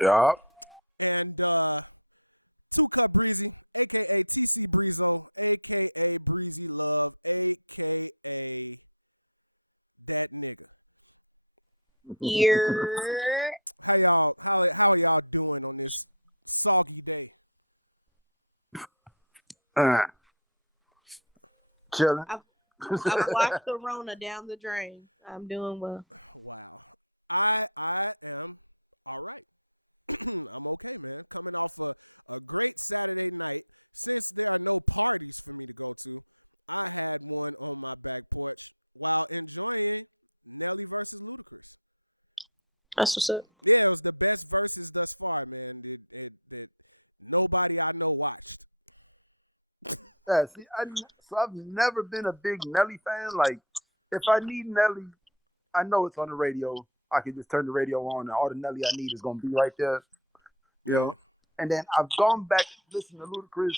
Yeah. You're uh, chilling. I've I've washed the Rona down the drain. I'm doing well. That's what's up. Yeah, see, so I've never been a big Nelly fan. Like, if I need Nelly, I know it's on the radio. I can just turn the radio on, and all the Nelly I need is gonna be right there. You know. And then I've gone back and listened to Ludacris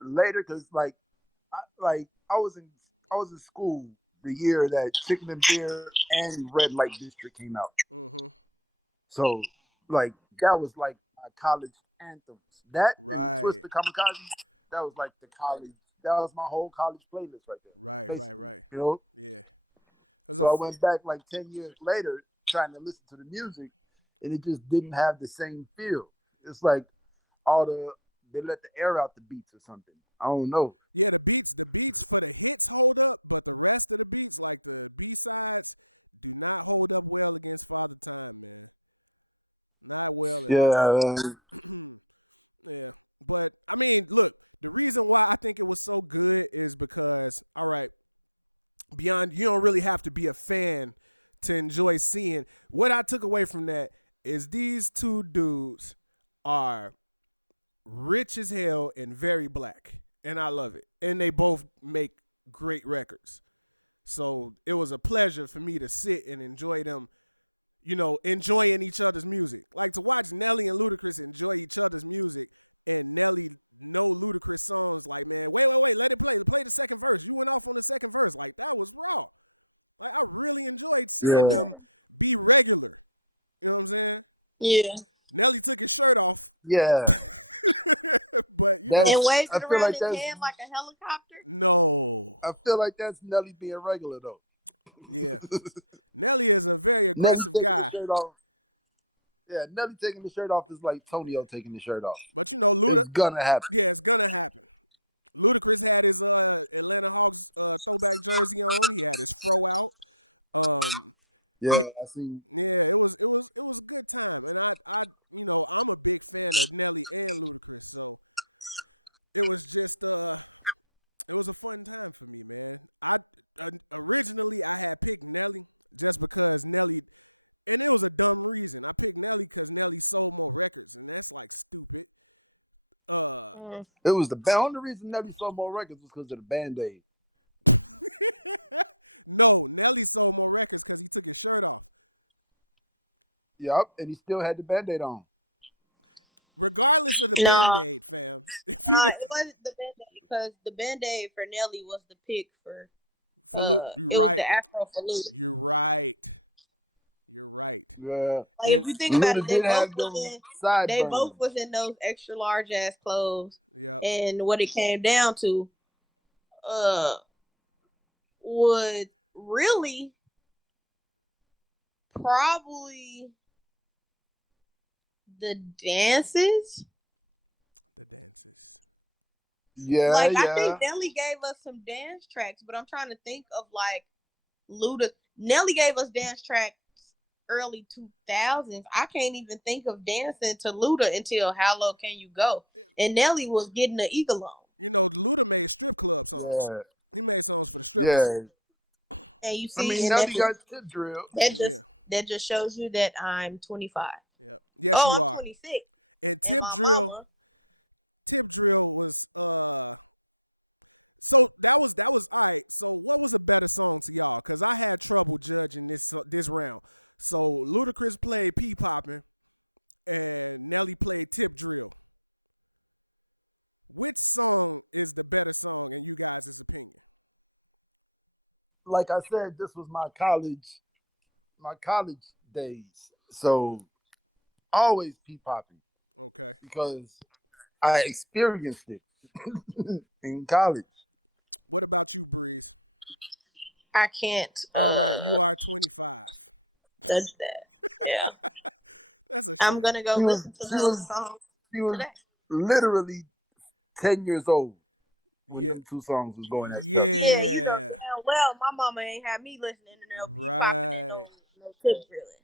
later because, I was in school the year that Chicken and Beer and Red Light District came out. So, like, that was like my college anthems. That and Twist the Kamikaze, that was like the college. That was my whole college playlist right there, basically. You know. So I went back like 10 years later, trying to listen to the music, and it just didn't have the same feel. It's like all the they let the air out the beats or something. I don't know. Yeah, yeah, Yeah. yeah. And That's waves I it feel around like his that's head like a helicopter. I feel like that's Nelly being regular though. Nelly taking his shirt off. Yeah, Nelly taking the shirt off is like Tonio taking the shirt off. It's gonna happen. Yeah, I seen. Mm. It was the only reason Nelly sold more records was because of the Band Aid. Yep, and he still had the Band Aid on. No, no, it wasn't the band aid because the band aid for Nelly was the pick for it was the Afro for Luda. Yeah, Like if you think about it, Luda did have them they both sideburns. was in those extra large ass clothes, and what it came down to, uh, would really probably the dances. Yeah, Like I think yeah. Nelly gave us some dance tracks, but I'm trying to think of like Luda. Nelly gave us dance tracks early 2000s. I can't even think of dancing to Luda until How Low Can You Go? And Nelly was getting the eagle on. Yeah, yeah. And you I see, mean, and Nelly got tip drill. that just shows you that I'm 25. Oh, I'm 26, and my mama. Like I said, this was my college days. So always P-popping because I experienced it in college. I can't judge that. Yeah. I'm gonna go She was listen to she those was songs she was today. literally 10 years old when them two songs was going at each other. Yeah, you know damn well my mama ain't had me listening to no P popping and no tip drilling.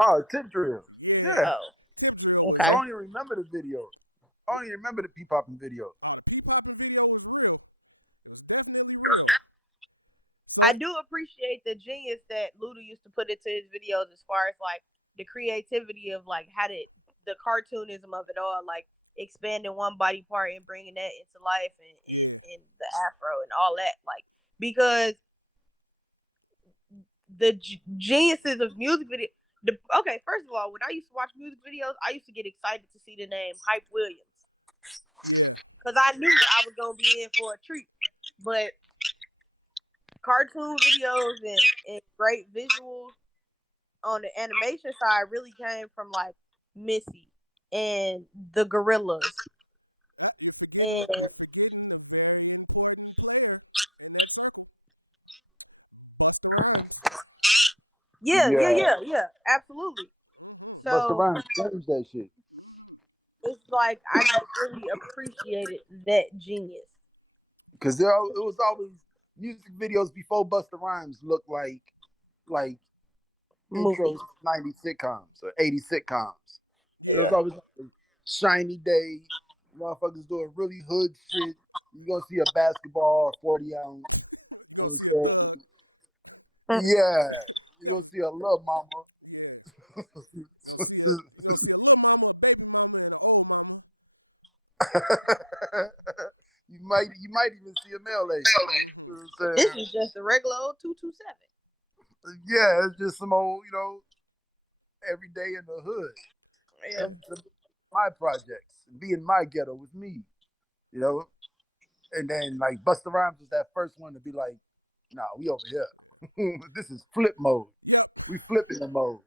Oh, tip drill. Yeah. Oh, I okay. don't even remember the video. I don't even remember the P-popping video. I do appreciate the genius that Luda used to put into his videos as far as like the creativity of like how did the cartoonism of it all, like expanding one body part and bringing that into life and the afro and all that, like because the geniuses of music video. Okay, first of all, when I used to watch music videos, I used to get excited to see the name Hype Williams because I knew I was gonna be in for a treat. But cartoon videos and great visuals on the animation side really came from like Missy and the Gorillas and Yeah. yeah, absolutely. Busta So Rhymes changed that shit. it's like I just really appreciated that genius Because it was always music videos before Busta Rhymes looked like intros movie. to 90 sitcoms or 80 sitcoms. It was Yeah. always like a shiny day, motherfuckers doing really hood shit. You're gonna see a basketball 40 ounce. You know what I'm saying? Yeah. You're gonna see a little mama. you might even see a male lady. You know what I'm This saying? is just a regular old 227. Yeah, it's just some old, every day in the hood. Yeah. Come to my projects and be in my ghetto with me, you know. And then like Busta Rhymes was that first one to be like, "Nah, we over here. This is flip mode. We flipping the mode."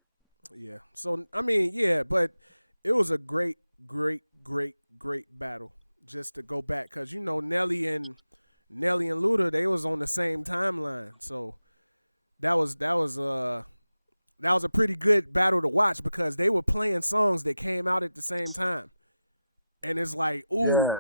Yeah,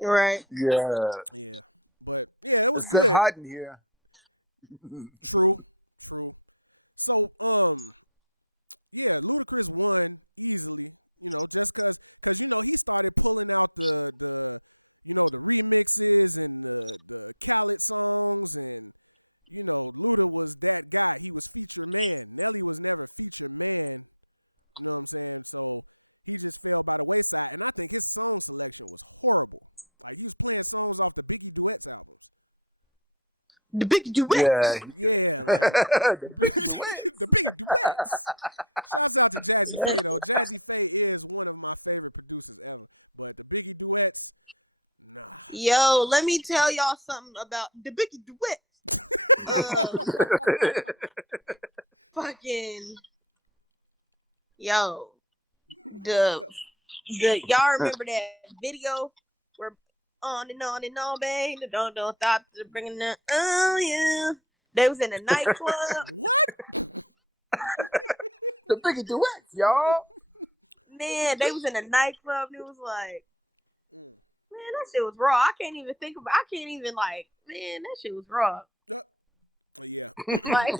Right. yeah. Except hot in here. The big Yeah, duets. the big duets. Yeah. Yo, let me tell y'all something about the big duets. Um, fucking yo, the y'all remember that video where and on, babe, don't stop to bringing that. Oh yeah, they was in a nightclub. The big duets, y'all. Man, they was in a nightclub. And it was like, man, that shit was raw. I can't even think about. I can't even like, man, that shit was raw. Like,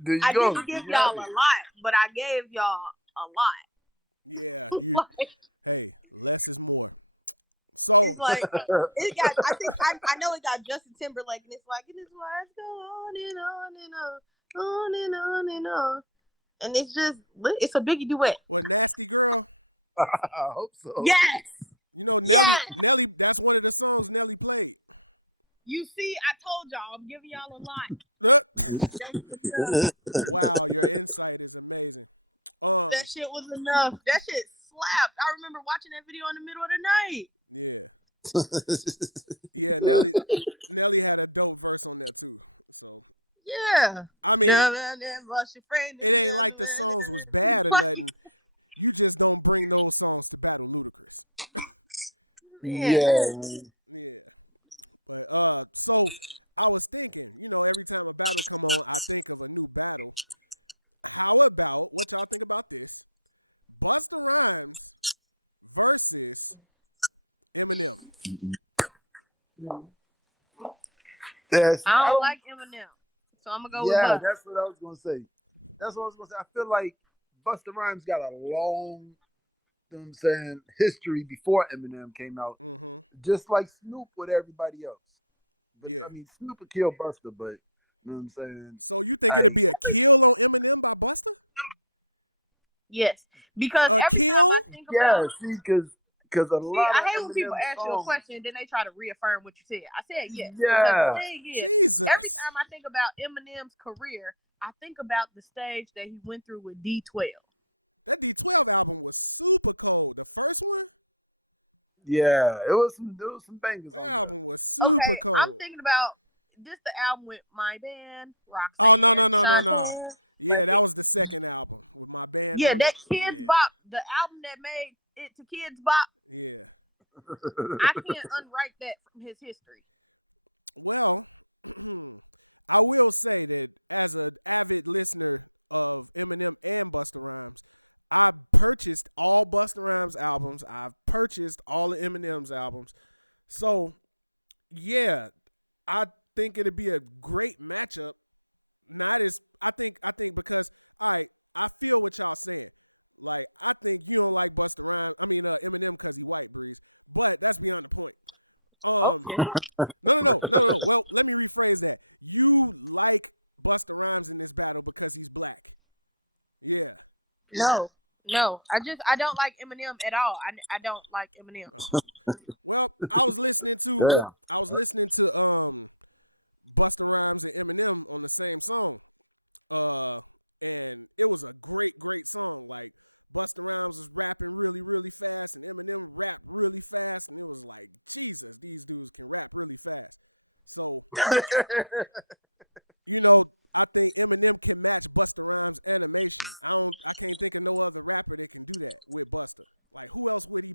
There you I go. didn't There give you have y'all a it. lot, but I gave y'all a lot. Like, it's like it got. I think I know it got Justin Timberlake, and it's like, and it's words go on and on and on and on and on, and it's just it's a Biggie duet. I hope so. Yes, yes. You see, I told y'all, I'm giving y'all a lot. That shit was enough. That shit slapped. I remember watching that video in the middle of the night. Yeah. No, man, what's your friend? Man, Yeah. Yes. I don't like Eminem, so I'm gonna go with Yeah, Bus. that's what I was gonna say. That's what I was gonna say. I feel like Busta Rhymes got a long, you know what I'm saying, history before Eminem came out, just like Snoop with everybody else. But I mean, Snoop would kill Busta, but you know what I'm saying. I Yes, because every time I think yeah, about, see, because a see, lot I of hate when people Eminem ask you a songs. question and then they try to reaffirm what you said. I said yes because the Yeah, thing is, every time I think about Eminem's career, I think about the stage that he went through with D12. yeah, there was some bangers on there. Okay, I'm thinking about this the album with my band, Roxanne, Shantae. Like, yeah, that Kids Bop, the album that made it to Kids Bop. I can't unwrite that from his history. Okay. No, no, I don't like Eminem at all. I don't like Eminem. Yeah,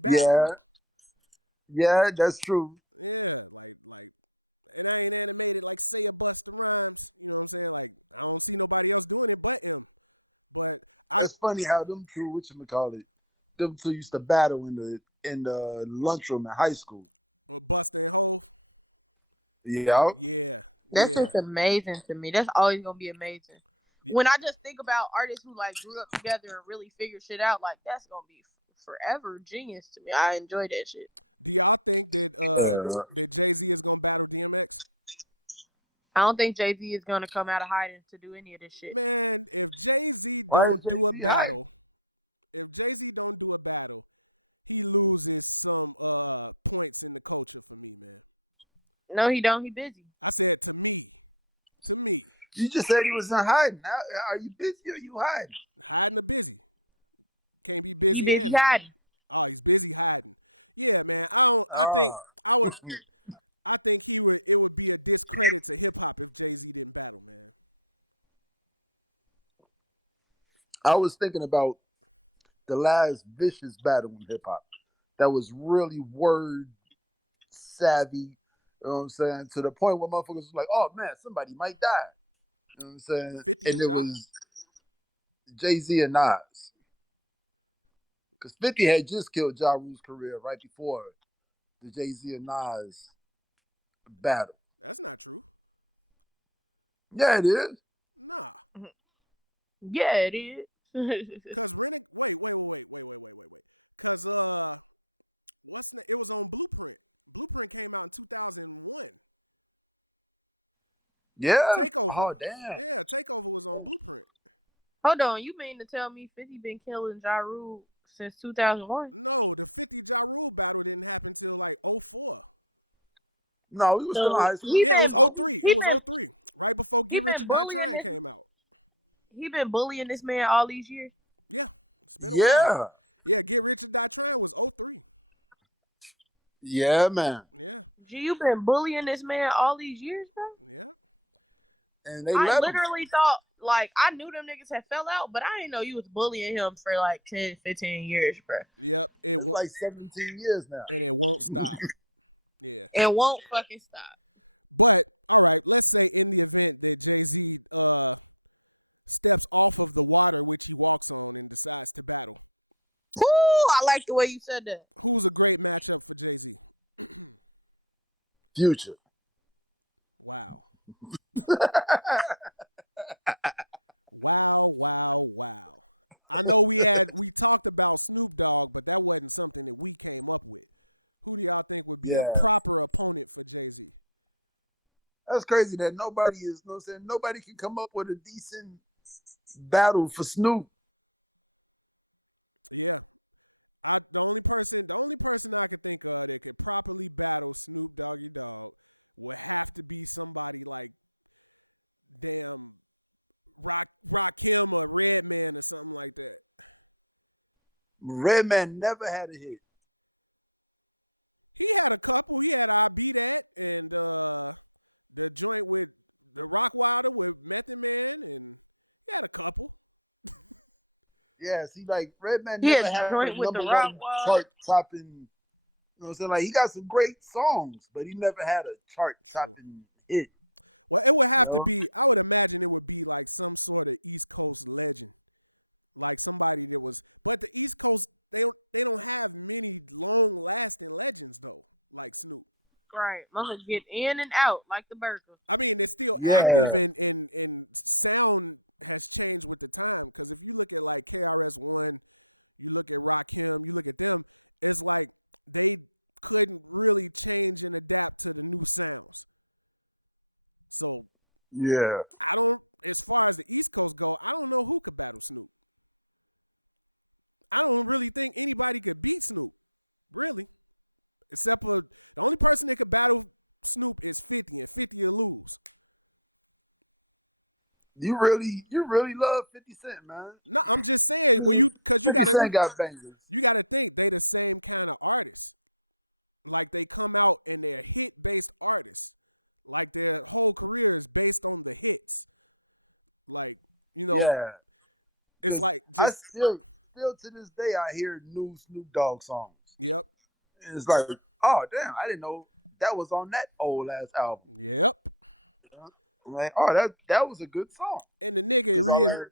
yeah, yeah. That's true. It's funny how them two, whatchamacallit, them two used to battle in the lunchroom in high school. Yeah. That's just amazing to me. That's always gonna be amazing. When I just think about artists who like grew up together and really figured shit out, like that's gonna be forever genius to me. I enjoy that shit. Uh, I don't think Jay Z is gonna come out of hiding to do any of this shit. why is Jay Z hiding? No, he don't. He busy. You just said he was in hiding. Are you busy or you hiding? He busy hiding. Oh, I was thinking about the last vicious battle in hip hop that was really word savvy. You know what I'm saying? To the point where motherfuckers was like, "Oh man, somebody might die." You know what I'm saying? And it was Jay Z and Nas because 50 had just killed Ja Rule's career right before the Jay Z and Nas battle. Yeah, it is. Yeah, it is. Yeah. Oh damn. Hold on, you mean to tell me 50 been killing Ja Rule since 2001? No, we were still in So high school. Well, he been he been bullying this he been bullying this man all these years. yeah, yeah, man. G, you been bullying this man all these years, bro. And they I let him. literally thought like I knew them niggas had fell out, but I didn't know you was bullying him for like 10, 15 years, bro. It's like 17 years now. And won't fucking stop. Whoo! I like the way you said that. Future. Yeah, that's crazy that nobody is. No, saying nobody can come up with a decent battle for Snoop. Redman never had a hit. Yeah, see, like Redman He never had had a joint with the number rock one wall. chart topping. You know what I'm saying? Like he got some great songs, but he never had a chart topping hit. You know? Right. Mother get in and out like the burger. Yeah, yeah. You really love 50 Cent, man. 50 Cent got bangers. Yeah, because I still to this day, I hear new Snoop Dogg songs. And it's like, oh damn, I didn't know that was on that old ass album. You know? I'm like, oh, that was a good song. Because all I heard,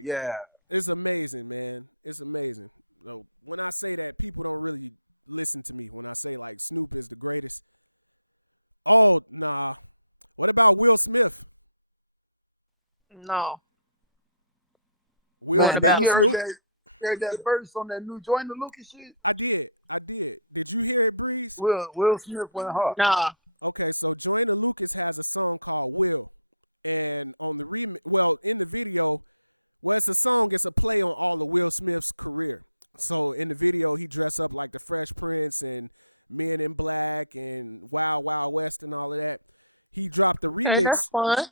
yeah, No. What man, that about? you heard that verse on that new Join the Lucas shit. Will Smith went hard. Nah. Okay, that's fun.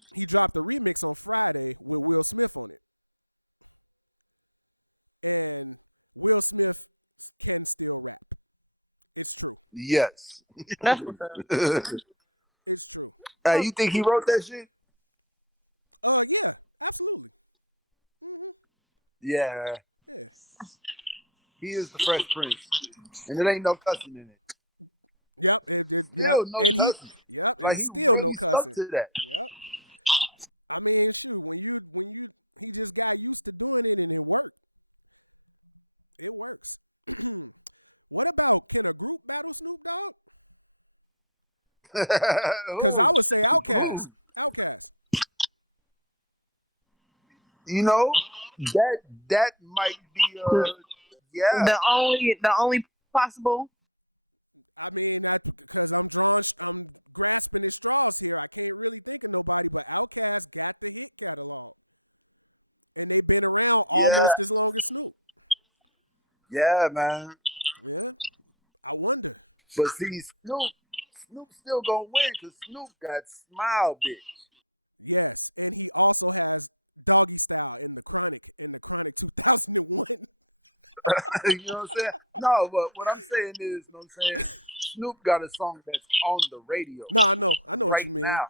Yes. That's what's up. You think he wrote that shit? Yeah, he is the Fresh Prince, and it ain't no cussing in it. Still no cussing. Like he really stuck to that. who? Who? You know that that might be yeah, The only possible. yeah, yeah, man. But see, Snoop still gonna win because Snoop got Smile Bitch. You know what I'm saying? No, but what I'm saying is, you know what I'm saying? Snoop got a song that's on the radio right now.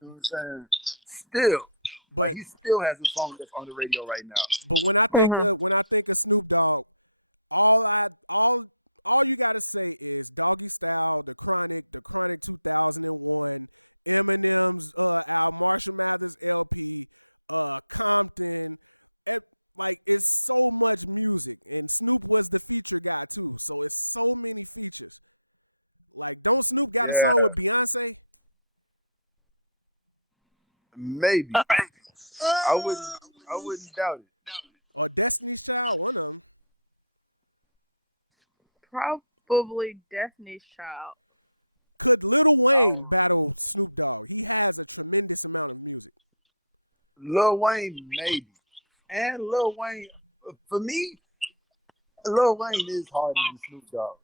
You know what I'm saying? Still, like he still has a song that's on the radio right now. Mm-hmm. Yeah, maybe. I wouldn't. I wouldn't doubt it. Probably Destiny's Child. I don't. Lil Wayne maybe, and Lil Wayne for me, Lil Wayne is harder than Snoop Dogg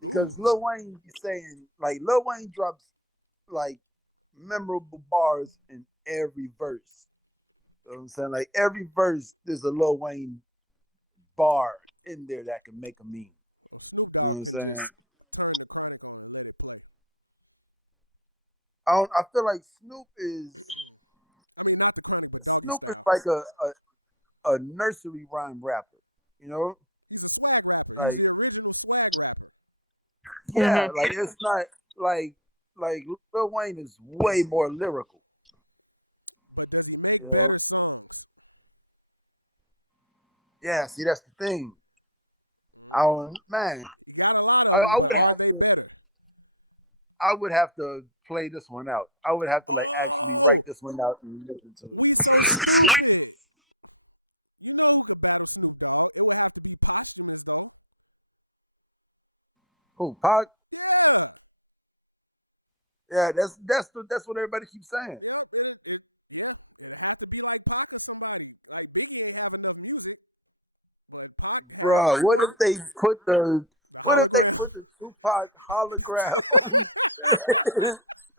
because Lil Wayne be saying like Lil Wayne drops like memorable bars in every verse. You know what I'm saying? Like every verse, there's a Lil Wayne bar in there that can make a meme. You know what I'm saying? I feel like Snoop is like a nursery rhyme rapper. You know, like yeah, Mm-hmm. like it's not like like Lil Wayne is way more lyrical. You know, yeah. See, that's the thing. I don't, man. I would have to. I would have to play this one out. I would have to like actually write this one out and listen to it. Who Pac? Yeah, that's what everybody keeps saying, bro. What if they put the Tupac hologram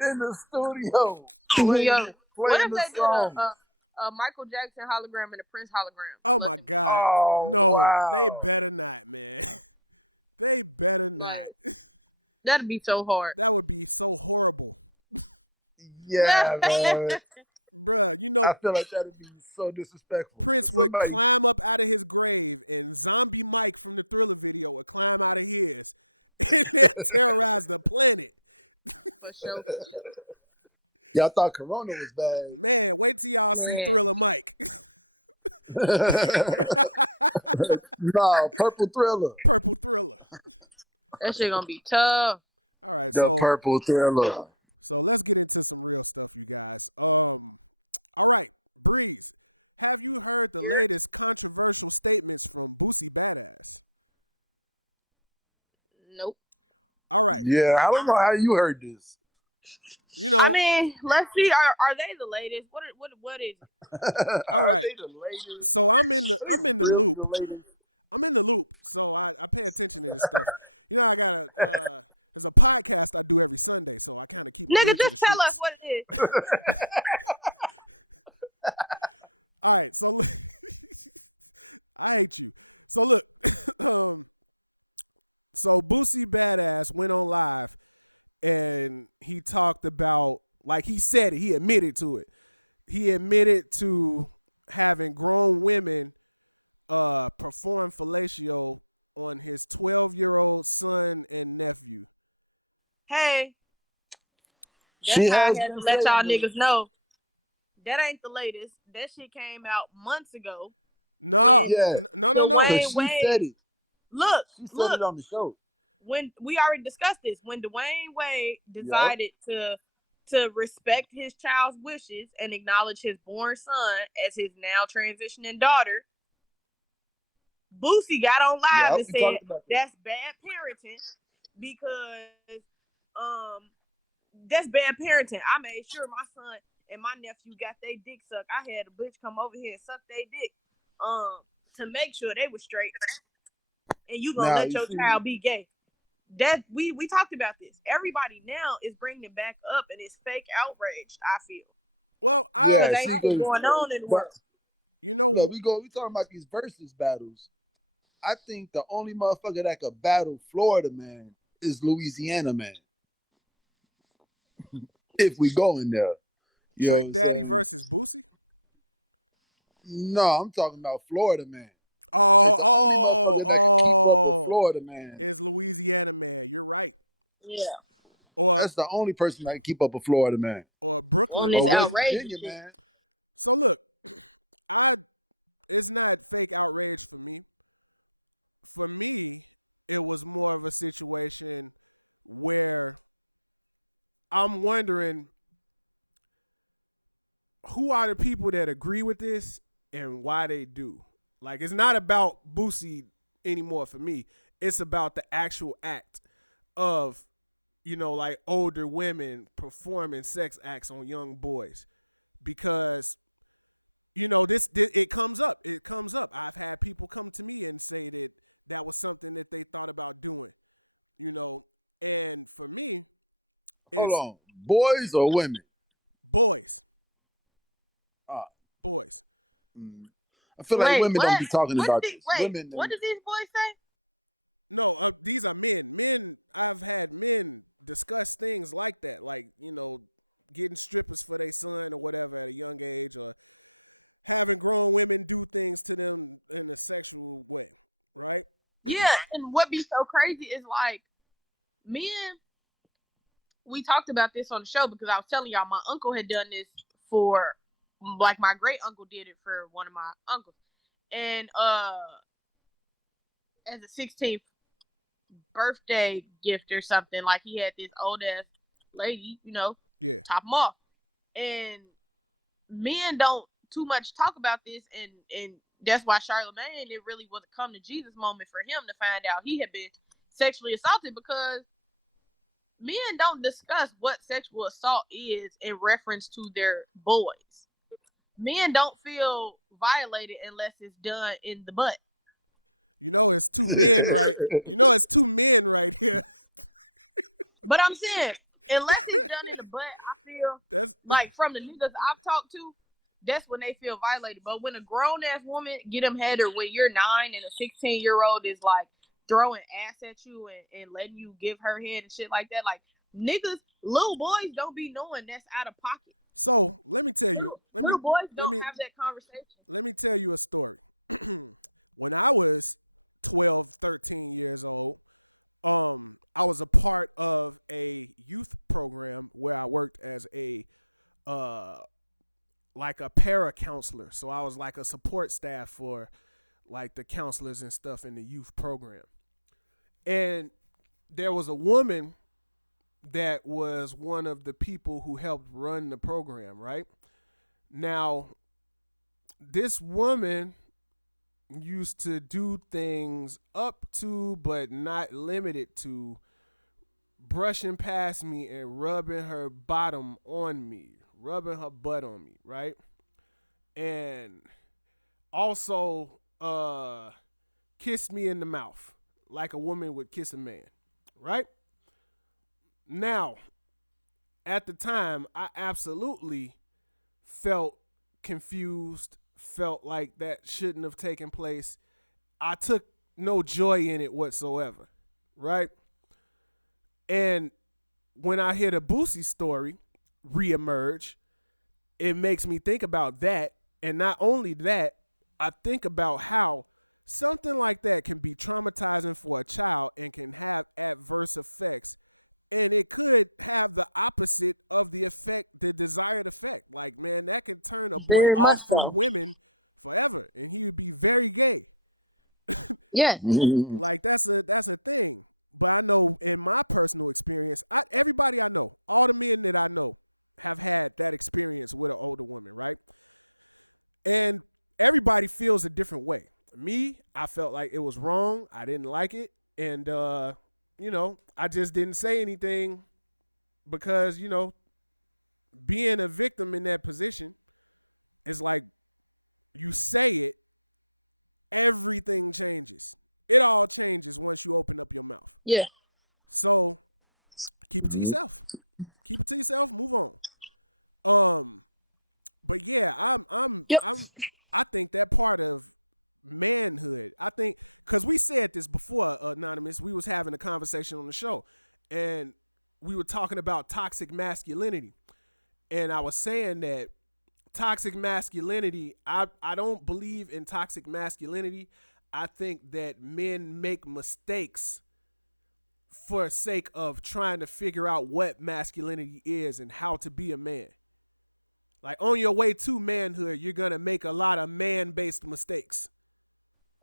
in the studio Yo, what playing if the they did a, songs? a Michael Jackson hologram and a Prince hologram? Let them be Oh wow, like that'd be so hard. yeah, man. I feel like that'd be so disrespectful. But somebody, For sure, for sure. y'all thought Corona was bad. Man, No, Purple Thriller. that shit gonna be tough. The Purple Thriller. You're nope. Yeah, I don't know how you heard this. I mean, let's see. Are they the latest? What is it? Are they the latest? Are they really the latest? Nigga, just tell us what it is. Hey, that's She how I has had to been let y'all saying this. niggas know. That ain't the latest. That shit came out months ago when Yeah, because Dwayne she said Wade. it. Look, She said look. it on the show. When we already discussed this, when Dwayne Wade Yep. decided to respect his child's wishes and acknowledge his born son as his now transitioning daughter, Boosie got on live Yep. and We said talked about this. that's bad parenting because um that's bad parenting. I made sure my son and my nephew got their dick sucked. I had a bitch come over here and suck their dick um to make sure they were straight, and you gonna Now let you your see, child be gay. That we talked about this. Everybody now is bringing it back up, and it's fake outraged. I feel because Yeah, ain't see, shit because going on in the but world. look, we talking about these versus battles. I think the only motherfucker that could battle Florida man is Louisiana man. If we go in there, you know what I'm saying? No, I'm talking about Florida man. Like the only motherfucker that could keep up with Florida man. Yeah, That's the only person that can keep up with Florida man. on this Or West outrageous Virginia shit. man. Hold on, boys or women? Uh, mm, I feel like Wait, women don't what? be talking What about did this. wait? Women, What and did these boys say? Yeah, and what be so crazy is like men. We talked about this on the show because I was telling y'all my uncle had done this for like my great uncle did it for one of my uncles, and as a 16th birthday gift or something, like he had this old ass lady, top him off, and men don't too much talk about this, and that's why Charlemagne, it really was a come to Jesus moment for him to find out he had been sexually assaulted, because men don't discuss what sexual assault is in reference to their boys. Men don't feel violated unless it's done in the butt. But I'm saying, unless it's done in the butt, I feel like from the niggas I've talked to, that's when they feel violated. But when a grown ass woman get them head, or when you're 9 and a 16-year-old is like throwing ass at you and letting you give her head and shit like that, like niggas, little boys don't be knowing that's out of pocket. Little boys don't have that conversation. Very much so. Yes. Yeah. Mhm. Yep.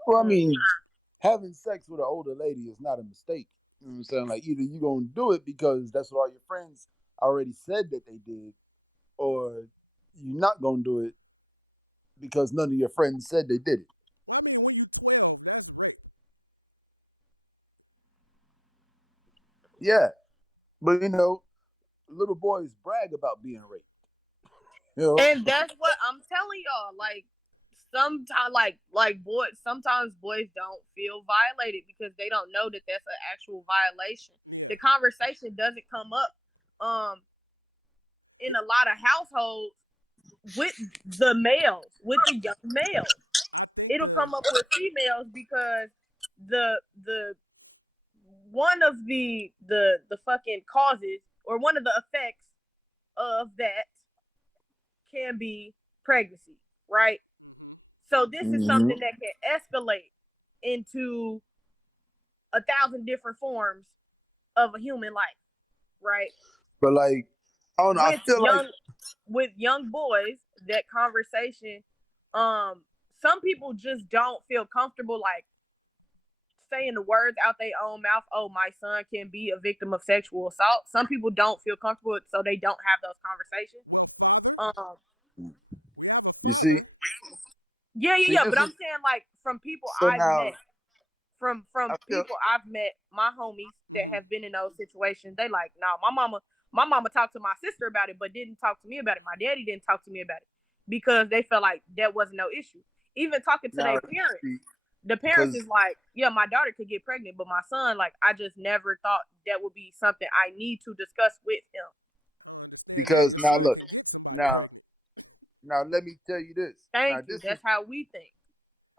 Well, I Mm. mean, having sex with an older lady is not a mistake. You know what I'm saying? Like either you're gonna do it because that's what all your friends already said that they did, or you're not gonna do it because none of your friends said they did it. Yeah, but little boys brag about being raped. You know, And that's what I'm telling y'all. Like sometimes, boys, sometimes boys don't feel violated because they don't know that that's an actual violation. The conversation doesn't come up um in a lot of households with the males, with the young males. It'll come up with females because the one of the fucking causes or one of the effects of that can be pregnancy, right? So this is hmm something that can escalate into 1,000 different forms of a human life, right? but like I don't know. I With feel like young boys, that conversation, um, some people just don't feel comfortable like saying the words out their own mouth. Oh, my son can be a victim of sexual assault. Some people don't feel comfortable, so they don't have those conversations. Um, you see yeah. But this is I'm saying like from people so I've now met, from I feel people I've met, my homies that have been in those situations, they like, no, my mama talked to my sister about it, but didn't talk to me about it. My daddy didn't talk to me about it because they felt like that wasn't no issue. Even talking to now their parents, the parents because is like, yeah, my daughter could get pregnant, but my son, like, I just never thought that would be something I need to discuss with him. now look now now let me tell you this. Now Thank you. this is That's how we think.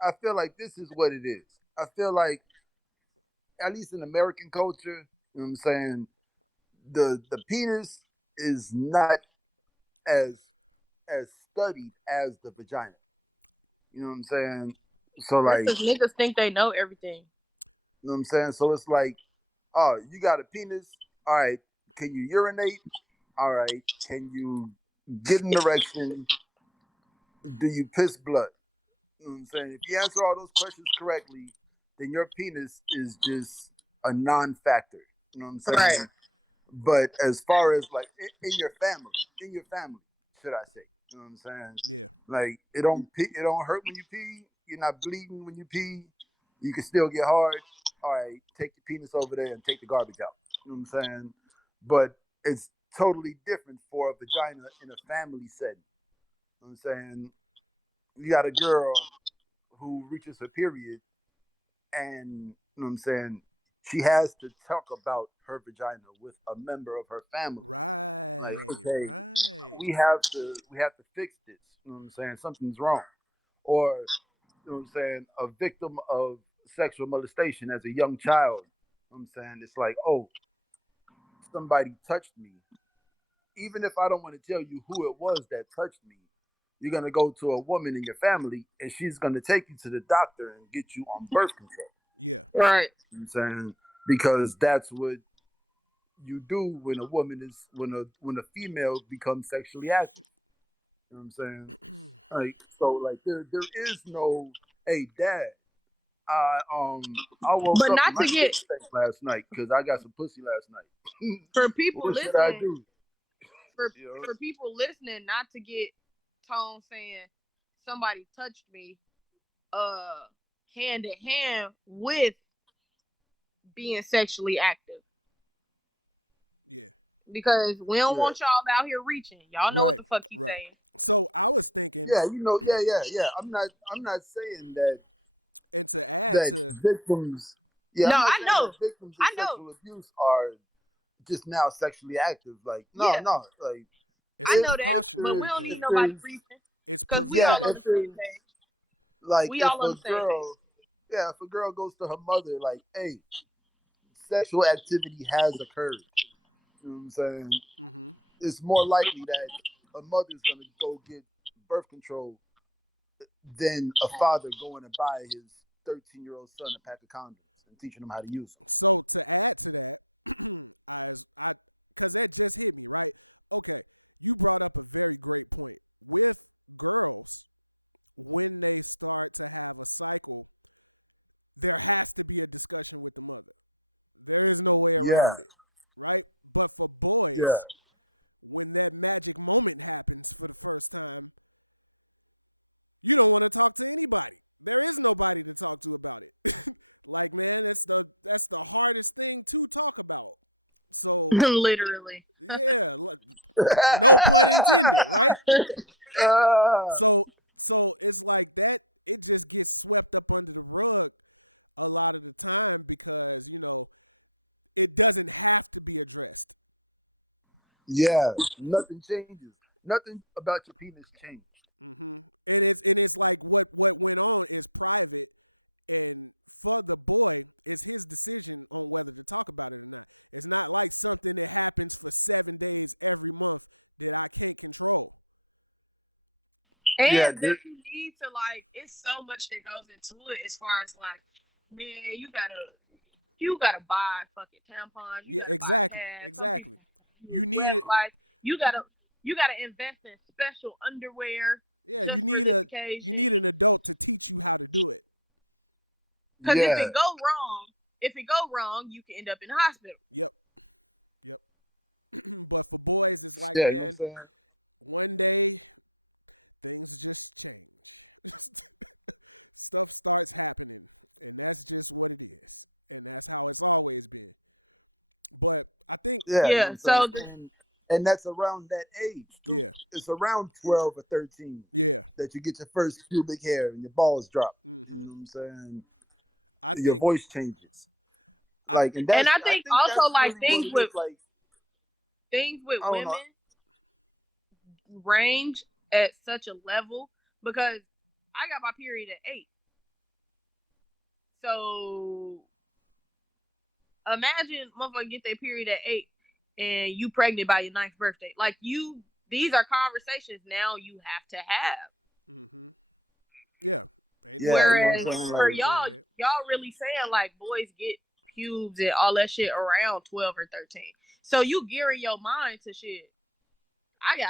I feel like this is what it is. I feel like at least in American culture, you know what I'm saying, the penis is not as studied as the vagina. You know what I'm saying? So That's like, because niggas think they know everything. you know what I'm saying? So it's like, oh, you got a penis. All right, can you urinate? All right, can you get an erection? Do you piss blood? You know what I'm saying? If you answer all those questions correctly, then your penis is just a non-factor. You know what I'm Right. saying? But as far as like in your family, should I say? You know what I'm saying? Like it don't hurt when you pee. You're not bleeding when you pee. You can still get hard. All right, take your penis over there and take the garbage out. You know what I'm saying? But it's totally different for a vagina in a family setting. You know what I'm saying? You got a girl who reaches her period and you know what I'm saying, she has to talk about her vagina with a member of her family. Like, okay, we have to fix this. You know what I'm saying? Something's wrong. Or you know what I'm saying, a victim of sexual molestation as a young child. You know what I'm saying? It's like, oh, somebody touched me. Even if I don't want to tell you who it was that touched me, you're gonna go to a woman in your family and she's gonna take you to the doctor and get you on birth control. Right. You know what I'm saying? Because that's what you do when a woman is when a female becomes sexually active. You know what I'm saying? Like so, like there is no, hey dad, I woke But up and not my to shit get stank last night because I got some pussy last night. for people What should I listening, do? for You know? for people listening, not to get Tone saying somebody touched me, uh, hand in hand with being sexually active, because we don't Yeah, want y'all out here reaching. Y'all know what the fuck he's saying. yeah, yeah. I'm not saying that victims. Yeah, No, I'm not I saying that know, victims of I know. sexual abuse are just now sexually active. Like no, Yeah, no. Like I know that, if but we there's don't if need nobody there's preaching because we yeah all on if the same there's page. like We if all on a the same page. girl yeah if a girl goes to her mother like hey sexual activity has occurred. You know what I'm saying? It's more likely that a mother's gonna go get birth control than a father going to buy his 13-year-old son a pack of condoms and teaching him how to use them. Yeah, yeah, Literally. uh, yeah. Nothing changes. Nothing about your penis changed. Yeah, And that you need to like, it's so much that goes into it as far as like, man, you gotta buy fucking tampons, you gotta buy pads. Some people use web wipes. You gotta you gotta invest in special underwear just for this occasion. Cause yeah, if it go wrong, you can end up in the hospital. yeah. You know what I'm saying? Yeah, you know what Yeah. I'm saying? So the And that's around that age too. It's around 12 or 13 that you get your first pubic hair and your balls drop. You know what I'm saying? Your voice changes. Like, and and that's I I think think also that's like really what it is. Like, things with I don't know. women range at such a level because I got my period at 8. So imagine motherfucker get their period at 8 and you pregnant by your ninth birthday. Like these are conversations now you have to have. Yeah, you know what Whereas I'm saying? for Like, y'all really saying like boys get pubes and all that shit around 12 or 13. So you gearing your mind to shit. I got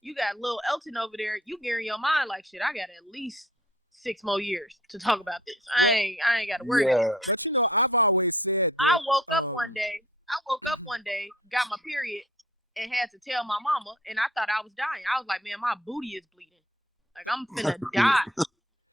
you got little Elton over there. You gearing your mind like shit. I got at least 6 more years to talk about this. I ain't got to worry about it. yeah, I woke up one day. I woke up one day, got my period, and had to tell my mama, and I thought I was dying. I was like, man, my booty is bleeding. Like I'm finna die.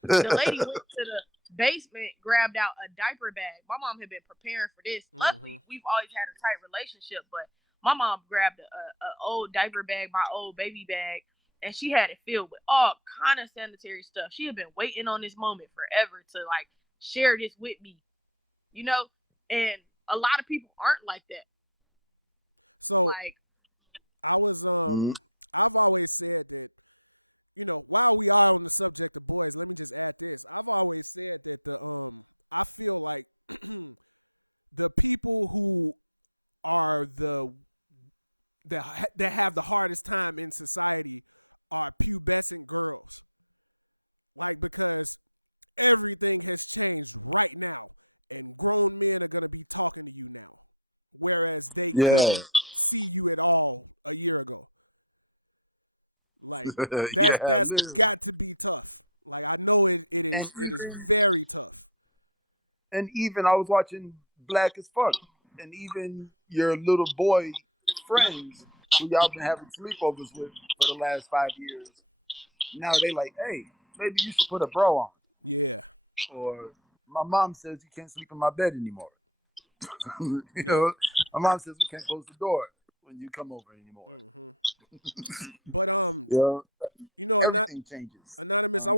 The lady went to the basement, grabbed out a diaper bag. My mom had been preparing for this. Luckily, we've always had a tight relationship, but my mom grabbed a old diaper bag, my old baby bag, and she had it filled with all kind of sanitary stuff. She had been waiting on this moment forever to like share this with me, you know. And a lot of people aren't like that. So like, mm, yeah, yeah, literally. And even I was watching Black as Fuck, and even your little boy friends who y'all been having sleepovers with for the last 5 years. Now they like, hey, maybe you should put a bra on. Or my mom says you can't sleep in my bed anymore. you know, my mom says we can't close the door when you come over anymore. You know, everything changes. Uh,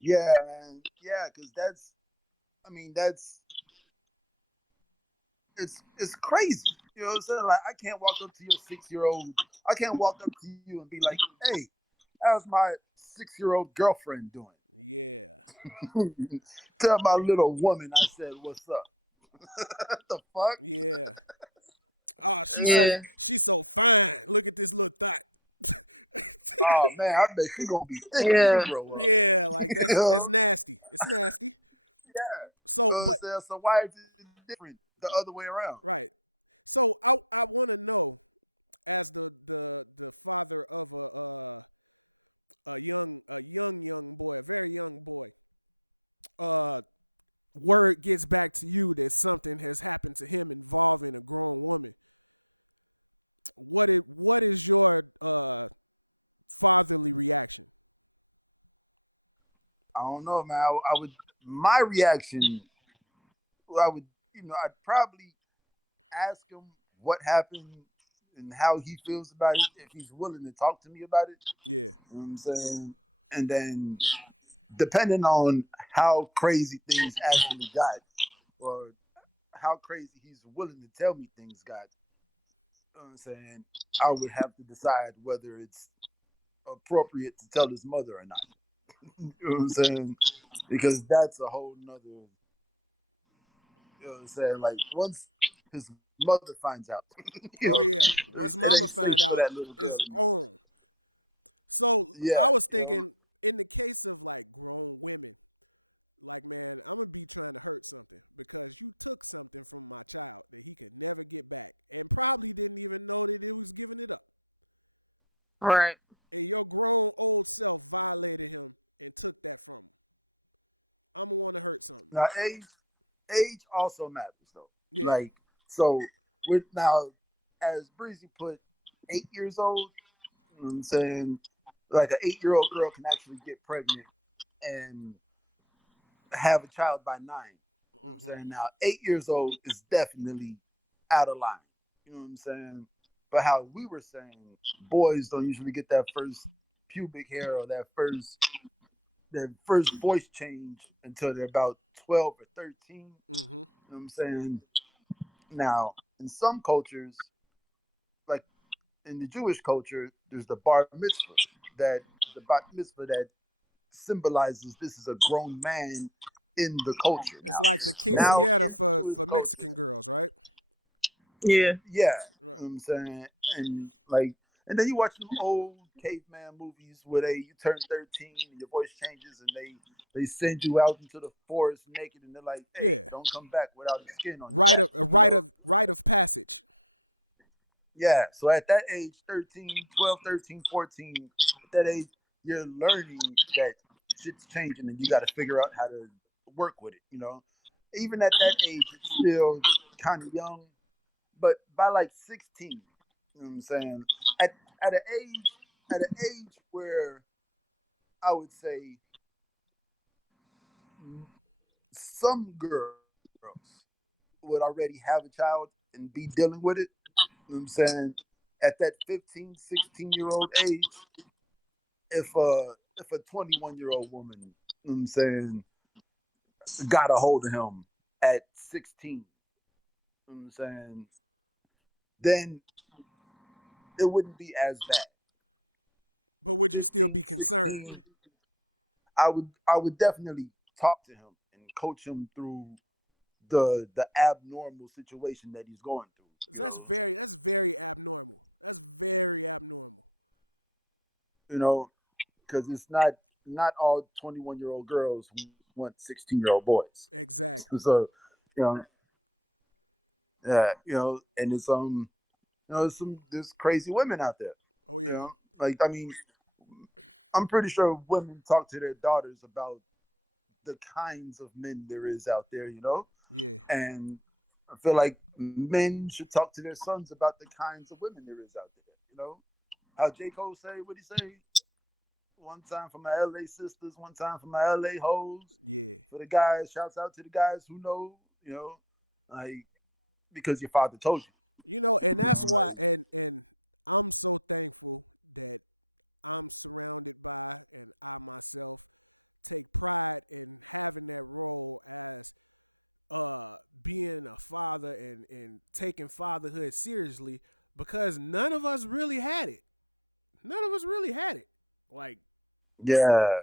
Yeah, man. Yeah, because that's. I mean, that's it's crazy. You know what I'm saying? Like I can't walk up to your 6 year old. I can't walk up to you and be like, "Hey, how's my 6 year old girlfriend doing?" Tell my little woman I said, "What's up?" What the fuck? Like, Yeah. oh man, I bet she gonna be thick when she Yeah. grow up. You know? Yeah. You know what I'm saying? So why is it different the other way around? I don't know, man. I would my reaction. I would, I'd probably ask him what happened and how he feels about it if he's willing to talk to me about it. You know what I'm saying? And then depending on how crazy things actually got or how crazy he's willing to tell me things got, you know what I'm saying, I would have to decide whether it's appropriate to tell his mother or not. You know what I'm saying? Because that's a whole nother, you know what I'm saying? Like once his mother finds out, you know, it ain't safe for that little girl anymore. Yeah, you know, Right. now age also matters though. Like so with now as Breezy put 8 years old, you know what I'm saying? Like an 8 year old girl can actually get pregnant and have a child by 9. You know what I'm saying? Now 8 years old is definitely out of line. You know what I'm saying? But how we were saying, boys don't usually get that first pubic hair or that first their first voice change until they're about 12 or 13. You know what I'm saying? Now, in some cultures, like in the Jewish culture, there's the bar mitzvah that symbolizes this is a grown man in the culture now. Now in Jewish culture, Yeah. yeah, you know what I'm saying, and like, and then you watch them old caveman movies where you turn 13 and your voice changes, and they send you out into the forest naked, and they're like, "Hey, don't come back without a skin on your back," you know? Yeah. So at that age, 13, 12, 13, 14, at that age, you're learning that shit's changing, and you got to figure out how to work with it. You know, even at that age, it's still kind of young, but by like 16, you know what I'm saying? At at an age where I would say some girls would already have a child and be dealing with it. You know what I'm saying? At that 15, 16-year old age, if a 21-year old woman, you know what I'm saying, got a hold of him at 16, you know what I'm saying, then it wouldn't be as bad. 15, 16, I would definitely talk to him and coach him through the abnormal situation that he's going through. You know, because it's not all 21-year-old girls want 16-year-old boys. So, you know, yeah, and it's there's crazy women out there. You know, like I mean, I'm pretty sure women talk to their daughters about the kinds of men there is out there. And I feel like men should talk to their sons about the kinds of women there is out there. How J Cole say? What he say? One time for my LA sisters, one time for my LA hoes. For the guys, shouts out to the guys who know. Like because your father told you. Like Yeah,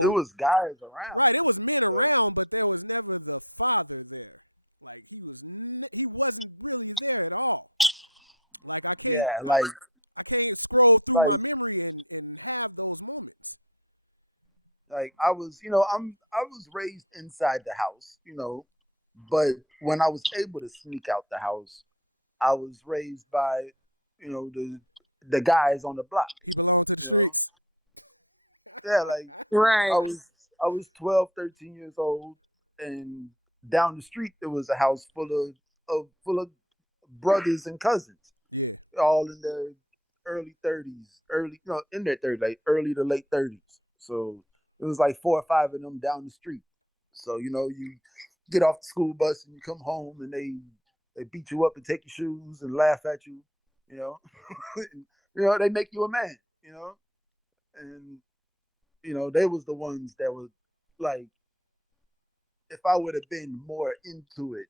it was guys around. You know? Yeah, like like I was, I was raised inside the house, but when I was able to sneak out the house, I was raised by, the guys on the block, you know. Yeah, like I Right. was I was 12, 13 years old, and down the street there was a house full of brothers and cousins, all in their early 30s, early no, in their 30s, like early to late 30s. So it was like four or five of them down the street. So you get off the school bus and you come home and they beat you up and take your shoes and laugh at you, you know. And, they make you a man, and they was the ones that were like, if I would have been more into it,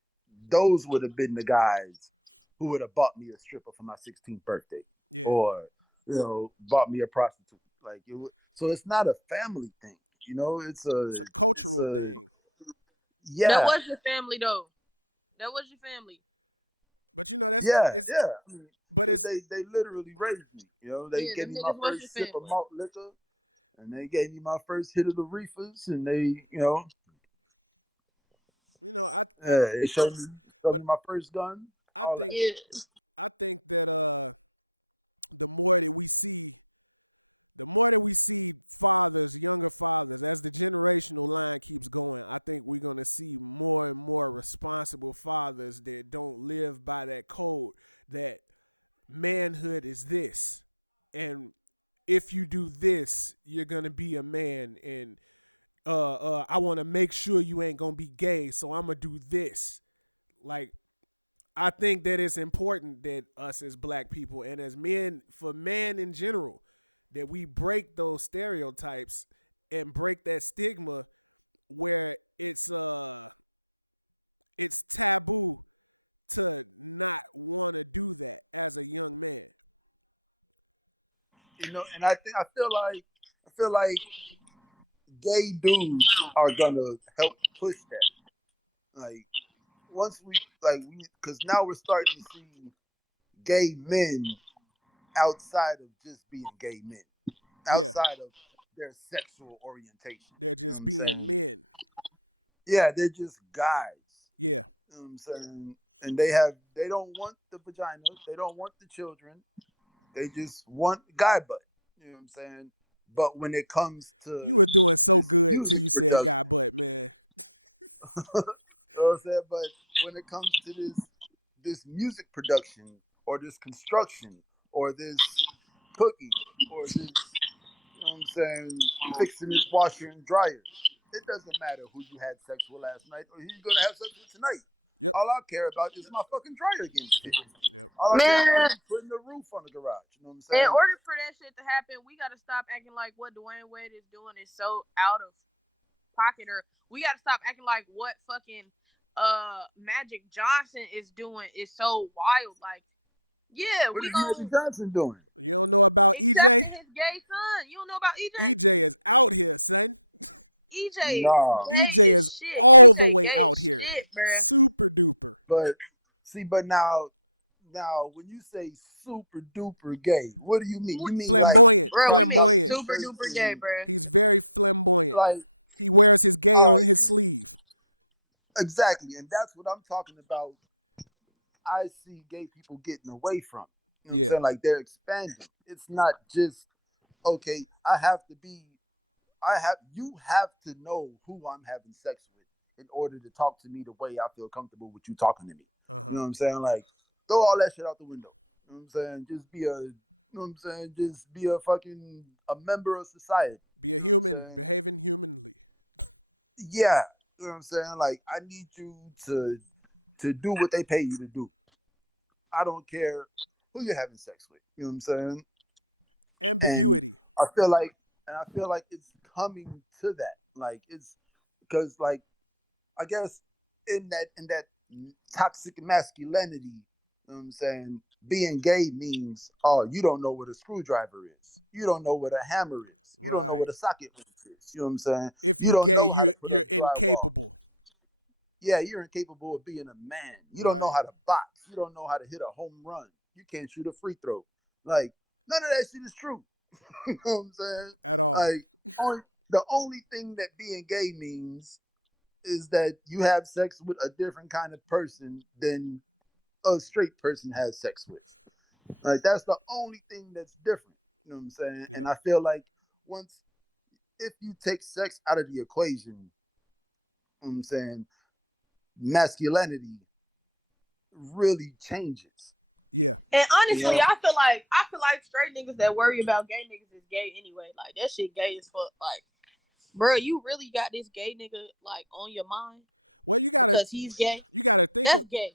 those would have been the guys who would have bought me a stripper for my 16th birthday, or bought me a prostitute. Like so it's not a family thing. It's a That yeah, was your family though. That was your family. yeah. I mean, because they literally raised me. They Yeah, gave them me my niggas was your first sip of family. malt liquor, and they gave me my first hit of the reefers, and they showed me my first gun, all that. Yeah. And I feel like gay dudes are gonna help push that. Like once because now we're starting to see gay men outside of just being gay men, outside of their sexual orientation. You know what I'm saying? Yeah, they're just guys. You know what I'm saying? And they don't want the vagina, they don't want the children, they just want guy butt. You know what I'm saying? But when it comes to this music production, you know what I'm saying? But when it comes to this music production, or this construction, or this cooking, or this, you know what I'm saying, fixing this washer and dryer, it doesn't matter who you had sex with last night or who you're gonna have sex with tonight. All I care about is my fucking dryer getting fixed. All I care about Man, is putting the roof on the garage. You know what I'm in saying? order for that shit to happen, we gotta stop acting like what Dwayne Wade is doing is so out of pocket, or we gotta stop acting like what fucking Magic Johnson is doing is so wild. Like, yeah, What we is Magic gon' Johnson doing? accepting his gay son. You don't know about EJ? EJ Nah. gay as shit. EJ gay as shit, bruh. But see, but now when you say super duper gay, what do you mean? You mean like Bro, we crop mean top super t-shirts duper gay, and bruh. like, all right, exactly, and that's what I'm talking about. I see gay people getting away from. You know what I'm saying? Like they're expanding. It's not just okay. You have to know who I'm having sex with in order to talk to me the way I feel comfortable with you talking to me. You know what I'm saying? Like throw all that shit out the window. You know what I'm saying? Just be a, you know what I'm saying? Just be a fucking a member of society. You know what I'm saying? Yeah. You know what I'm saying? Like I need you to do what they pay you to do. I don't care who you're having sex with. You know what I'm saying? And I feel like it's coming to that. Like it's because like I guess in that toxic masculinity, you know what I'm saying? Being gay means, oh, you don't know what a screwdriver is. You don't know what a hammer is. You don't know what a socket wrench is. You know what I'm saying? You don't know how to put up drywall. Yeah, you're incapable of being a man. You don't know how to box. You don't know how to hit a home run. You can't shoot a free throw. Like, none of that shit is true. You know what I'm saying? Like, the only thing that being gay means is that you have sex with a different kind of person than a straight person has sex with. Like, that's the only thing that's different. You know what I'm saying? And I feel like once, if you take sex out of the equation, you know what I'm saying, masculinity really changes. And You honestly, know? I feel like straight niggas that worry about gay niggas is gay anyway. Like that shit gay as fuck. Like, bro, you really got this gay nigga like on your mind because he's gay. That's gay.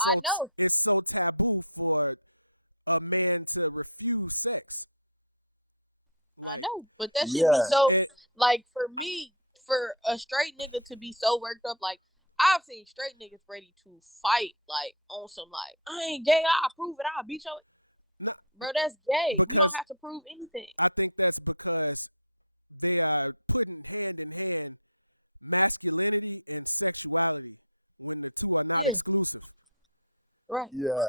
I know. I know, but that should be Yeah, so. Like for me, for a straight nigga to be so worked up, like I've seen straight niggas ready to fight, like on some like I ain't gay, I'll prove it, I'll beat your bro. That's gay. We don't have to prove anything. Yeah, right. yeah,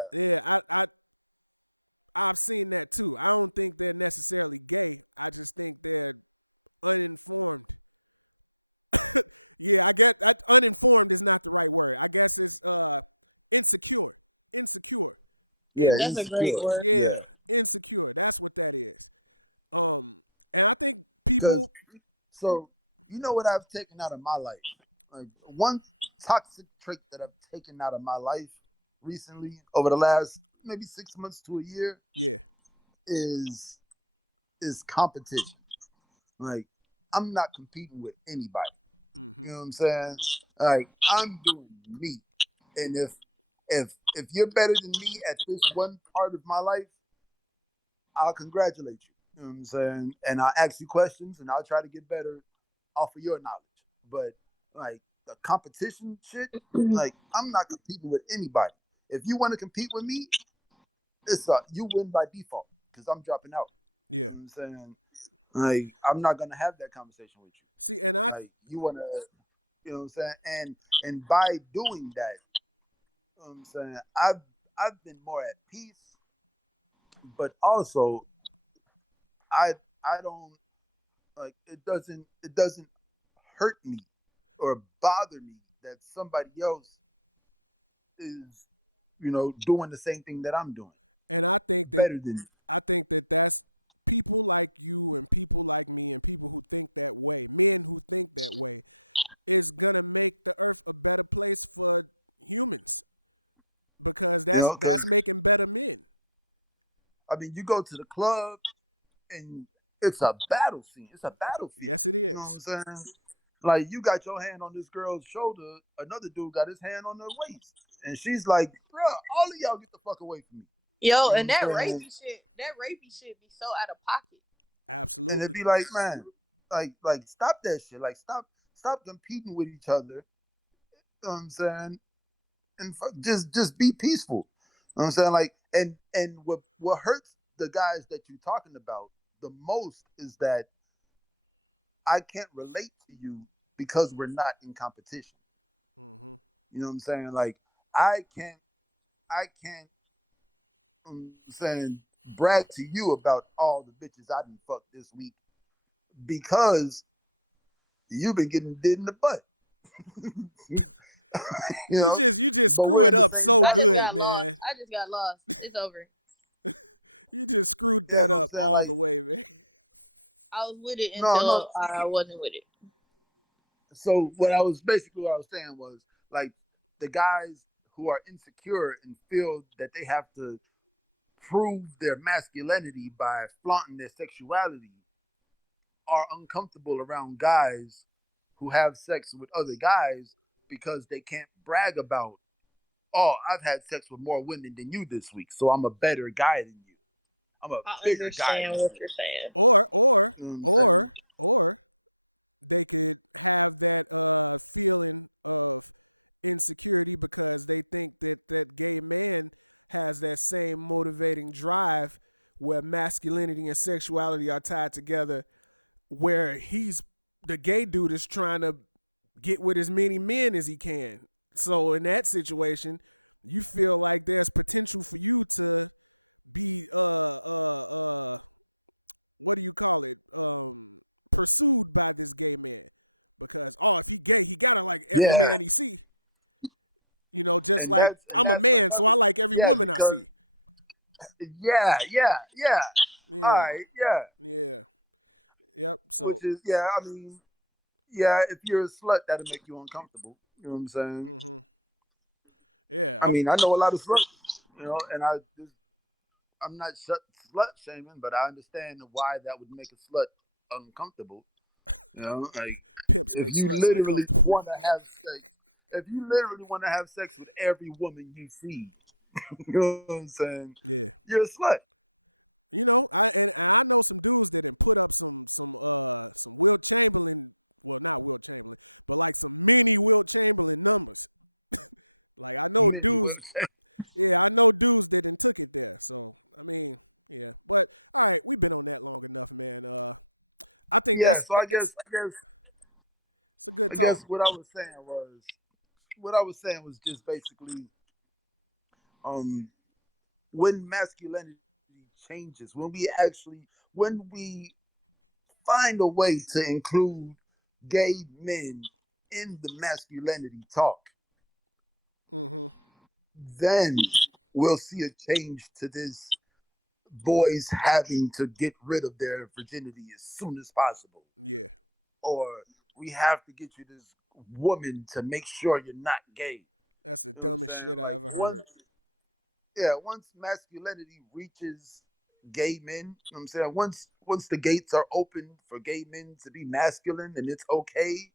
yeah, That's a great insecure. word. Yeah, because so you know what I've taken out of my life. Like one toxic trait that I've taken out of my life recently, over the last maybe 6 months to a year, is is competition. Like I'm not competing with anybody. You know what I'm saying? Like I'm doing me, and if you're better than me at this one part of my life, I'll congratulate you. You know what I'm saying? And I'll ask you questions, and I'll try to get better off of your knowledge. But like the competition shit, like I'm not competing with anybody. If you want to compete with me, it's you win by default because I'm dropping out. You know what I'm saying? Like I'm not gonna have that conversation with you. Like you wanna, you know what I'm saying? And by doing that, you know what I'm saying, I've been more at peace, but also I I don't like it doesn't hurt me or bother me that somebody else is, doing the same thing that I'm doing better than me. Because I mean, you go to the club and it's a battle scene. It's a battlefield. You know what I'm saying? Like you got your hand on this girl's shoulder, another dude got his hand on her waist, and she's like, "Bro, all of y'all get the fuck away from me." Yo, You know and what I'm saying? that rapey shit be so out of pocket. And it'd be like, man, like stop that shit. Like stop competing with each other. You know what I'm saying? And just be peaceful. You know what I'm saying? Like, and what hurts the guys that you're talking about the most is that I can't relate to you because we're not in competition. You know what I'm saying? Like I can't saying brag to you about all the bitches I done fucked this week because you've been getting did in the butt. you know, but we're in the same I just bathroom. got lost. I just got lost. It's over. Yeah, you know what I'm saying? Like, I was with it no, no. until I wasn't with it. So what I was saying was like the guys who are insecure and feel that they have to prove their masculinity by flaunting their sexuality are uncomfortable around guys who have sex with other guys because they can't brag about, oh, I've had sex with more women than you this week, so I'm a better guy than you. I'm a I bigger guy understand than what you. you're saying. You know what I'm saying? Yeah, and that's another. Yeah, because yeah. All right, yeah. Which is yeah. I mean, yeah. If you're a slut, that'll make you uncomfortable. You know what I'm saying? I mean, I know a lot of sluts. You know, and I'm not slut shaming, but I understand why that would make a slut uncomfortable. You know, like if you literally want to have sex, if you literally want to have sex with every woman you see, you know what I'm saying? You're a slut. Many will say. Yeah. So I guess what I was saying was just basically um when masculinity changes, when we find a way to include gay men in the masculinity talk, then we'll see a change to this boys having to get rid of their virginity as soon as possible. Or we have to get you this woman to make sure you're not gay. You know what I'm saying? Like once masculinity reaches gay men, you know what I'm saying? Once the gates are open for gay men to be masculine and it's okay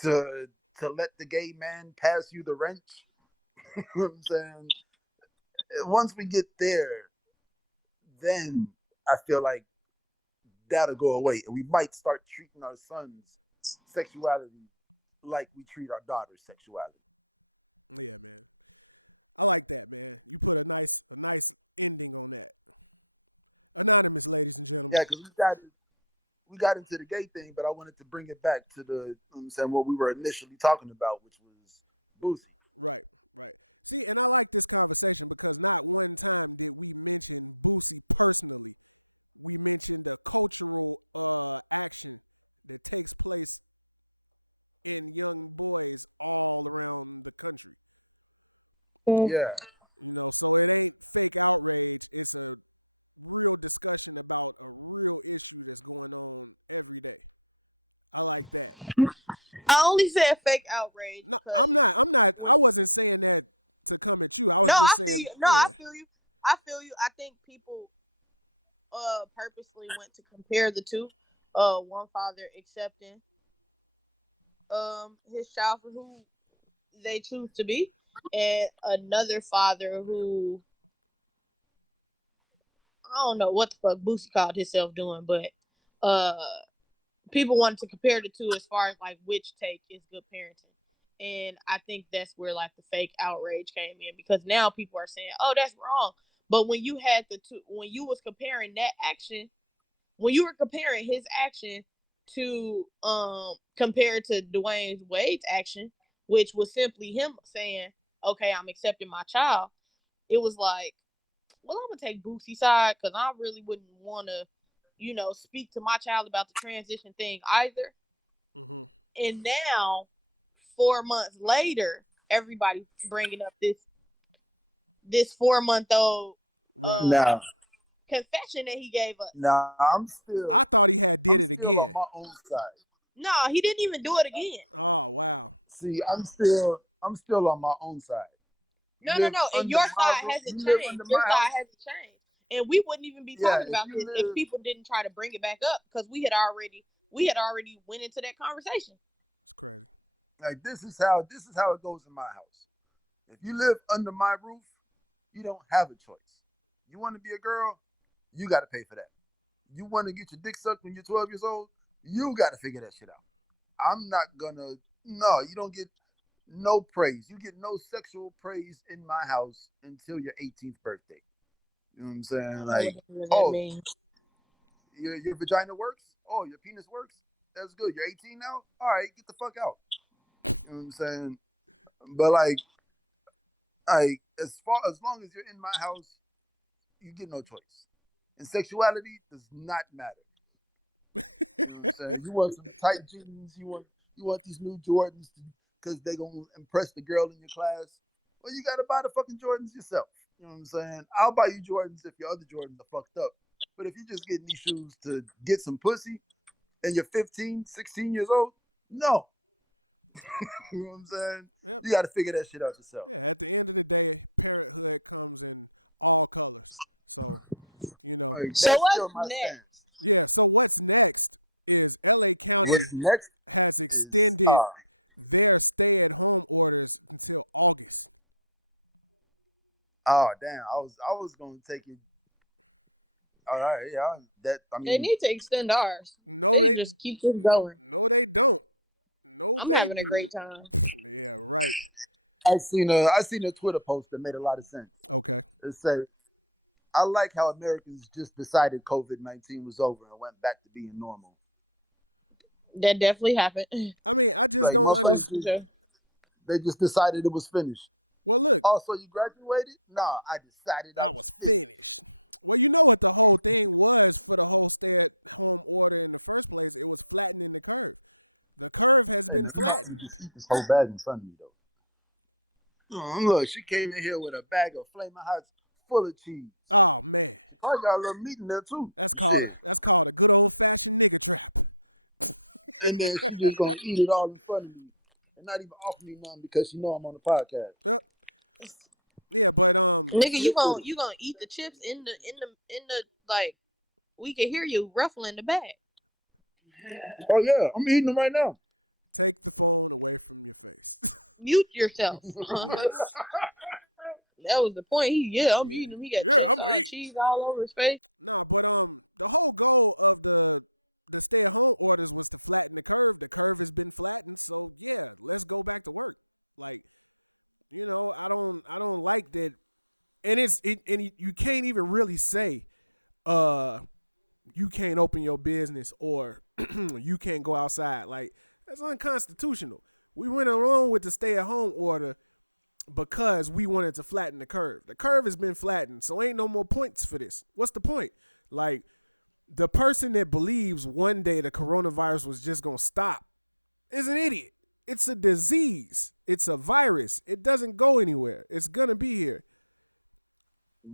to to let the gay man pass you the wrench, you know what I'm saying? Once we get there, then I feel like that'll go away, and we might start treating our sons' sexuality like we treat our daughter's sexuality. Yeah, because we got into the gay thing, but I wanted to bring it back to the you know what I'm saying what we were initially talking about, which was Boosie. Mm. Yeah. I only said fake outrage because when, no, I feel you. No, I feel you. I feel you. I think people purposely went to compare the two. One father accepting his child for who they choose to be, and another father who I don't know what the fuck Boosie called himself doing, but uh people wanted to compare the two as far as like which take is good parenting. And I think that's where like the fake outrage came in because now people are saying, "Oh, that's wrong." But when you had the two, when you was comparing that action, when you were comparing his action to compared to Dwayne Wade's action, which was simply him saying, "Okay, I'm accepting my child," it was like, well, I'm gonna take Boosie's side because I really wouldn't want to, speak to my child about the transition thing either. And now, 4 months later, everybody bringing up this 4 month old uh Now, confession that he gave us. now I'm still on my own side. No, he didn't even do it again. See, I'm still on my own side. You No, no, live no. And under your my side roof. hasn't You live changed. under Your my side house. hasn't changed. And we wouldn't even be Yeah, talking if about you this if live people didn't try to bring it back up because we had already went into that conversation. like this is how it goes in my house. If you live under my roof, you don't have a choice. You want to be a girl, you got to pay for that. You want to get your dick sucked when you're 12 years old? You got to figure that shit out. I'm not gonna. No, you don't get no praise. You get no sexual praise in my house until your 18th birthday. You know what I'm I saying? don't know what Like, that oh, means. your vagina works. Oh, your penis works. That's good. You're 18 now. All right, get the fuck out. You know what I'm saying? But like as long as you're in my house, you get no choice. And sexuality does not matter. You know what I'm saying? You want some tight jeans. You want these new Jordans because they gonna impress the girl in your class. Well, you gotta buy the fucking Jordans yourself. You know what I'm saying? I'll buy you Jordans if your other Jordans are fucked up. But if you're just getting these shoes to get some pussy and you're 15, 16 years old, no. You know what I'm saying? You got to figure that shit out yourself. Like So that's what's still my next? stance. What's next is oh damn, I was gonna take it. All right, yeah, that I They mean need to extend ours. They just keep this going. I'm having a great time. I seen a Twitter post that made a lot of sense. It said, "I like how Americans just decided COVID-19 was over and went back to being normal. That definitely happened. Like For sure, motherfuckers for just sure. they just decided it was finished. Oh, so you graduated? Nah, I decided I was fit. Hey man, you're not gonna just eat this whole bag in front of me though. Look, she came in here with a bag of flaming hots full of cheese. She probably got a little meat in there too. Shit. And then she just gonna eat it all in front of me and not even offer me none because she know I'm on the podcast. Nigga, you Shit with gon' it. you gonna eat the chips in the like we can hear you ruffling the bag. Oh yeah, I'm eating them right now. Mute yourself. That was the point. I'm eating him. He got chips, cheese all over his face.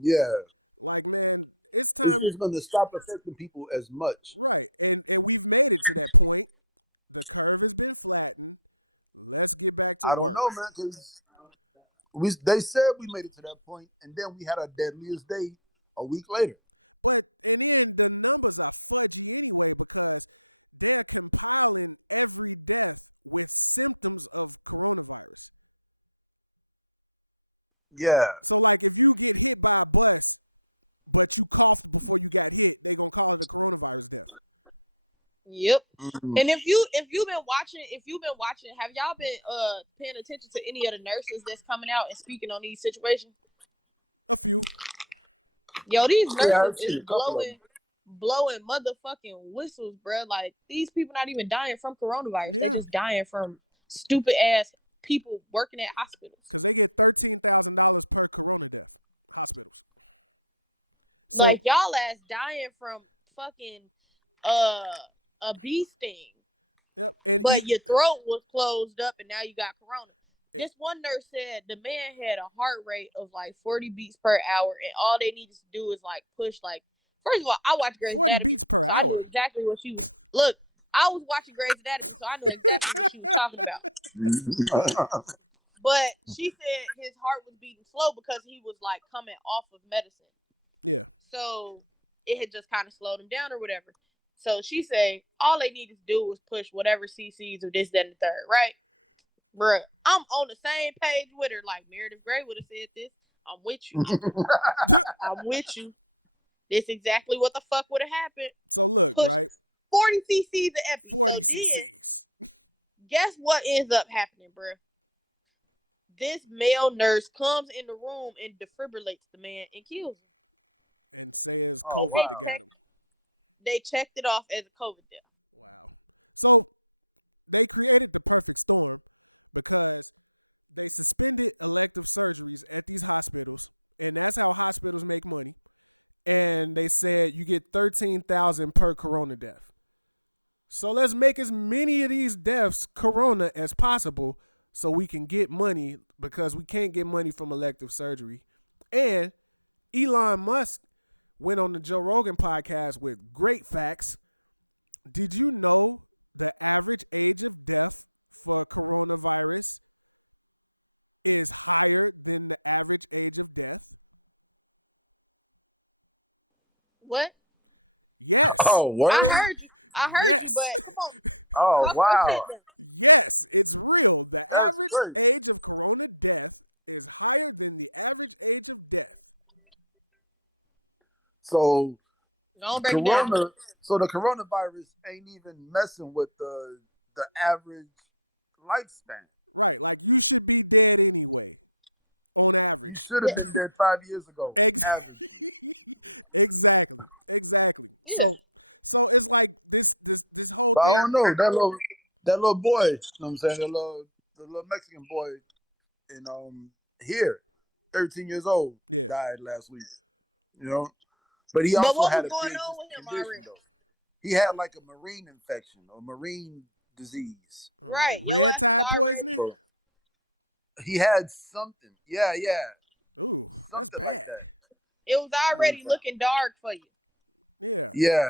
Yeah, it's just gonna stop affecting people as much. I don't know, man, because they said we made it to that point, and then we had our deadliest day a week later. Yeah. Yep. Mhm. And if you've been watching, have y'all been paying attention to any of the nurses that's coming out and speaking on these situations? Yo, these Yeah, nurses I've is seen a couple of them. blowing motherfucking whistles, bro. Like these people not even dying from coronavirus. They just dying from stupid ass people working at hospitals. Like y'all ass dying from fucking uh a bee sting, but your throat was closed up and now you got corona. This one nurse said the man had a heart rate of like 40 beats per hour, and all they needed to do is like push. Like, first of all, I watched Grey's Anatomy, so I knew exactly what she was. Look, I was watching Grey's Anatomy, so I knew exactly what she was talking about. But she said his heart was beating slow because he was like coming off of medicine. So it had just kind of slowed him down or whatever. So she said all they needed to do was push whatever CCs of this, that, and the third, right? Bruh, I'm on the same page with her. Like Meredith Grey would have said this. I'm with you. I'm with you. This exactly what the fuck would have happened. push 40 cc's of epi. So then, guess what ends up happening, bruh? This male nurse comes in the room and defibrillates the man and kills him. Oh And wow. they checked it off as a COVID death. What? Oh I word. heard you. I heard you, but come on, Oh talk your wow. shit now. That's crazy. So Don't break it down. corona. So the coronavirus ain't even messing with the average lifespan. You should have Yeah. been dead 5 years ago, averagely. Yeah. But I don't know that little boy. You know what I'm saying, the little Mexican boy in here, 13 years old, died last week. You know, but he But also what had was a going on pre-existing with him condition already? though. He had like a marine infection or marine disease. Right. Your ass was already. So he had something. Yeah, yeah, something like that. It was You know what I'm already saying? looking dark for you. Yeah,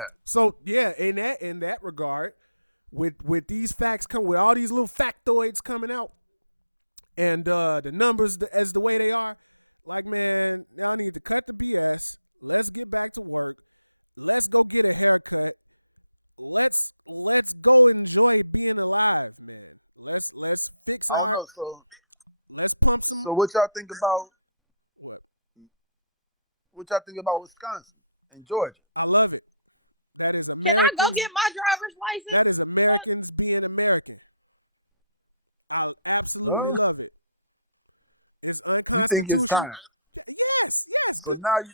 I don't know. So what y'all think about Wisconsin and Georgia? Can I go get my driver's license? Fuck. Huh? You think it's time? So now you,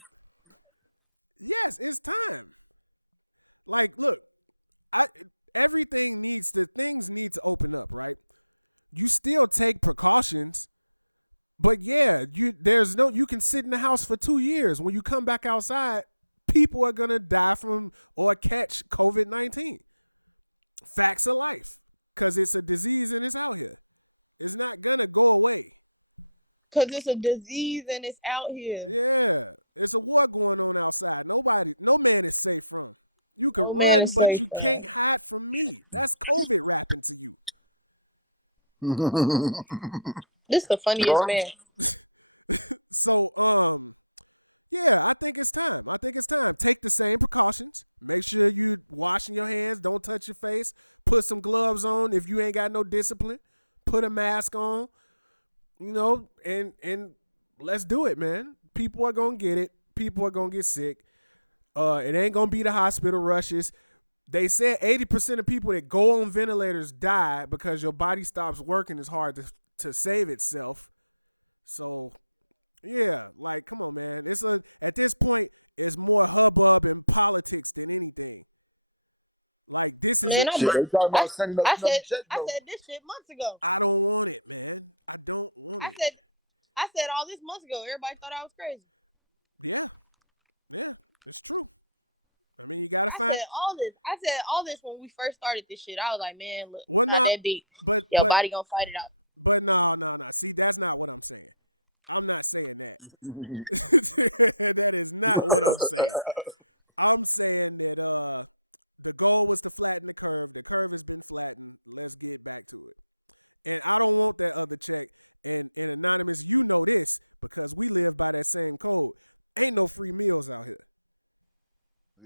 Cause it's a disease and it's out here. Oh man, it's safe, man. This the funniest well, man. Man, shit, they talking I, about sending us I another said, check I though. said this shit months ago. I said, I said all this months ago. Everybody thought I was crazy. I said all this when we first started this shit. I was like, man, look, not that deep. Your body gonna fight it out.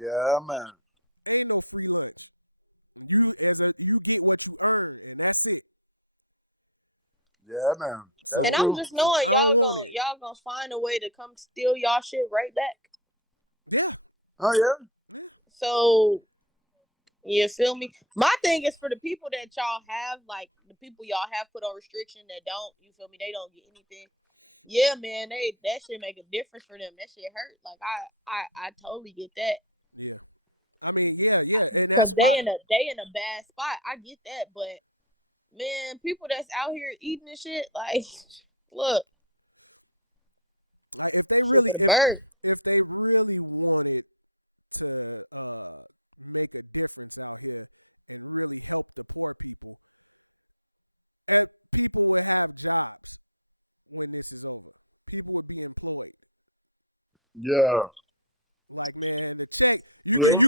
Yeah, man. Yeah, man. That's And I'm true. just knowing y'all gonna find a way to come steal y'all shit right back. Oh yeah. So You feel me? My thing is for the people that y'all have, like the people y'all have put on restriction that don't, you feel me? They don't get anything. Yeah, man, that shit make a difference for them. That shit hurt. Like I totally get that. Cause they in a bad spot. I get that, but man, people that's out here eating this shit, like, look, that shit for the bird. Yeah. Yeah.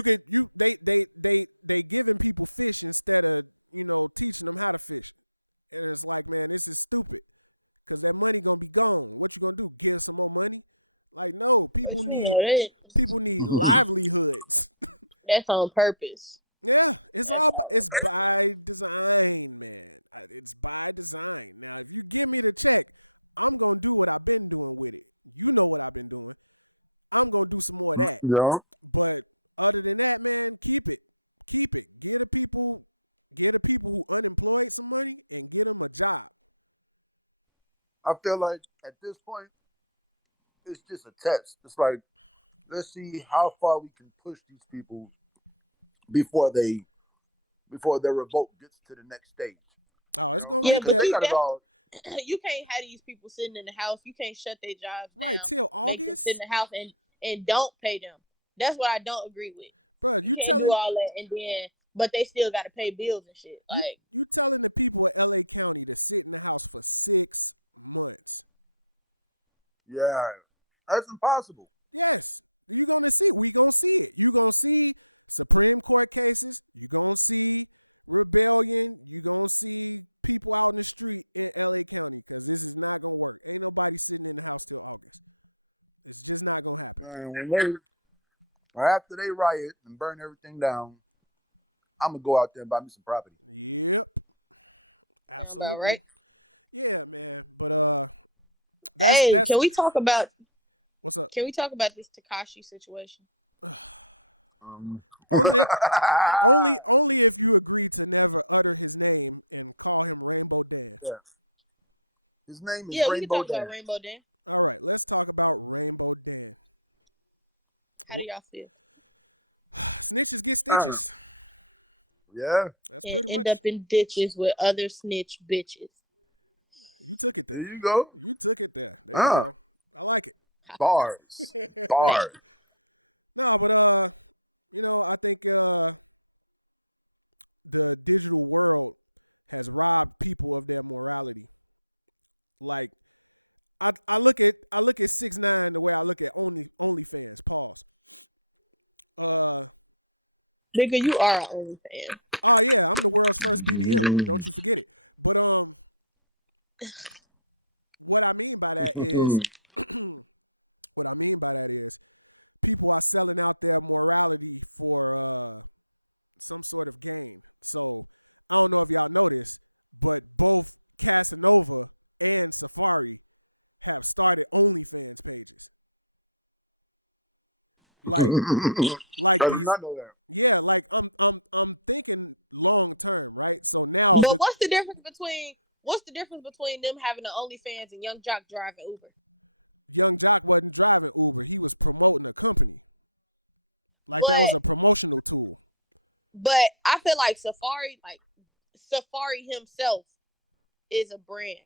But you know that's on purpose. That's all on purpose. Yeah. I feel like at this point, it's just a test. It's like, let's see how far we can push these people before they before their revolt gets to the next stage. You know, Yeah, because but they got it all. you can't have these people sitting in the house. You can't shut their jobs down, make them sit in the house and don't pay them. That's what I don't agree with. You can't do all that and then, but they still got to pay bills and shit. Like, Yeah, that's impossible. Man, when they or after they riot and burn everything down, I'm gonna go out there and buy me some property. sound about right. Hey, can we talk about this Takashi situation? Um, yeah, his name is Yeah, we can Rainbow talk about Dan. Rainbow Dan. How do y'all feel? Uh, yeah, And end up in ditches with other snitch bitches. there you go. Uh, bars, Damn. bars. Nigga, you are an only fan. I did not know that. But what's the difference between them having the OnlyFans and Young Jock driving Uber? But but I feel like Safari himself is a brand.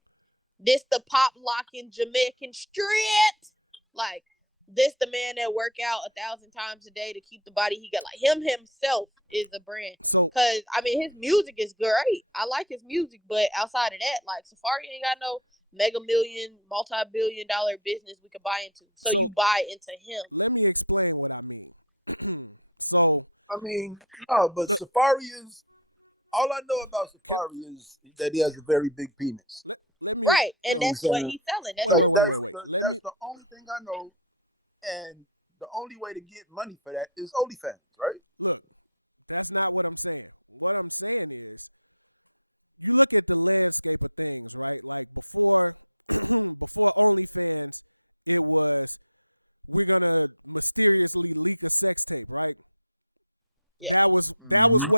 This the pop locking Jamaican street. Like this the man that work out 1,000 times a day to keep the body he got. Like him himself is a brand. Cause I mean his music is great. I like his music, but outside of that, like Safari ain't got no mega million, multi-billion-dollar business we could buy into. So you buy into him. I mean, no, but Safari is all I know about Safari is that he has a very big penis. Right. You And know what I'm that's what saying? he's selling. That's Like him. that's the only thing I know, and the only way to get money for that is OnlyFans, right? Yeah. Mm-hmm.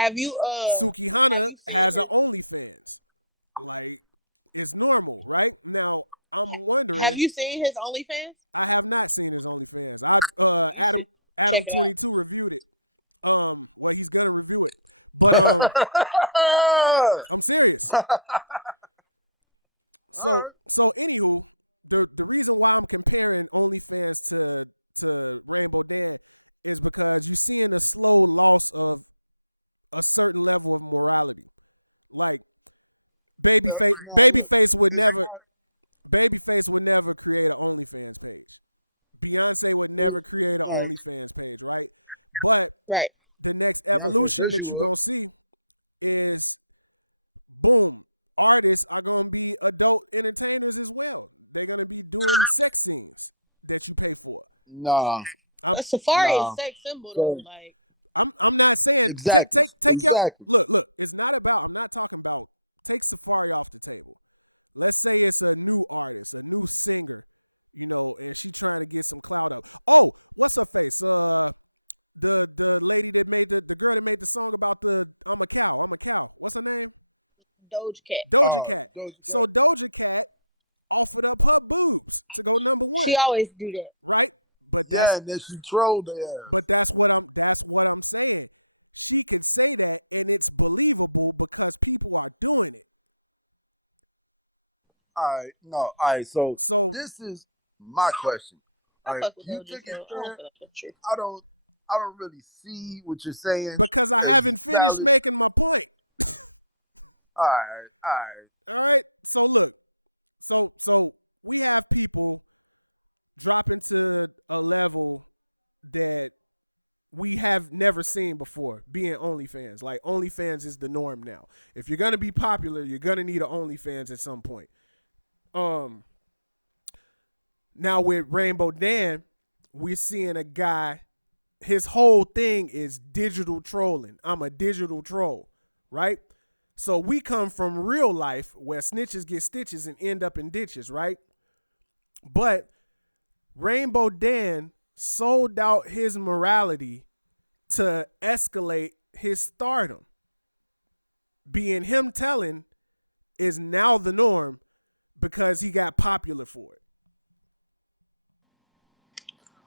Have you have you seen his have you seen his OnlyFans? You should check it out. All right. No, look, it's not like Right. Beyonce said she would. Nah, A safari is nah. sex symbol though. So Like exactly, exactly. Doja Cat. Doja Cat. She always do that. Yeah, and then she trolled their ass. All right, no, all right. So this is my question. I All right, fuck with you Doja, took it so I don't there. feel like that's true. I don't, I don't really see what you're saying as valid. All right,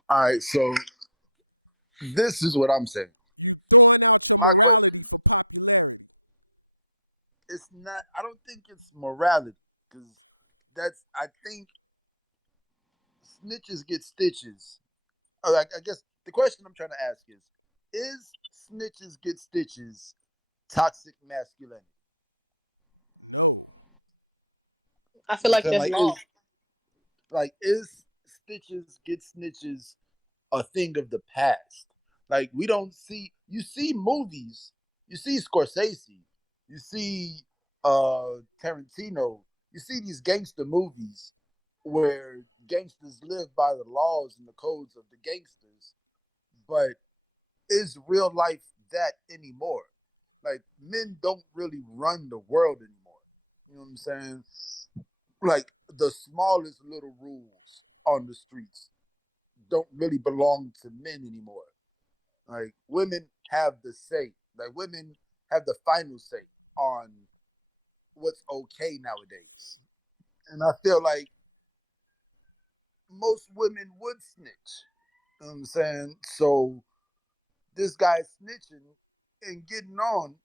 all right. So this is what I'm saying. My question, it's not. I don't think it's morality because that's. I think snitches get stitches. I guess the question I'm trying to ask is snitches get stitches toxic masculinity? I feel You like feel that's wrong. like is stitches get snitches a thing of the past? Like we don't see you see movies, you see Scorsese, you see Tarantino, you see these gangster movies where gangsters live by the laws and the codes of the gangsters, but is real life that anymore? Like men don't really run the world anymore. You know what I'm saying? Like the smallest little rules on the streets don't really belong to men anymore. Like women have the say. Like women have the final say on what's okay nowadays. And I feel like most women would snitch. You know what I'm saying? So this guy snitching and getting on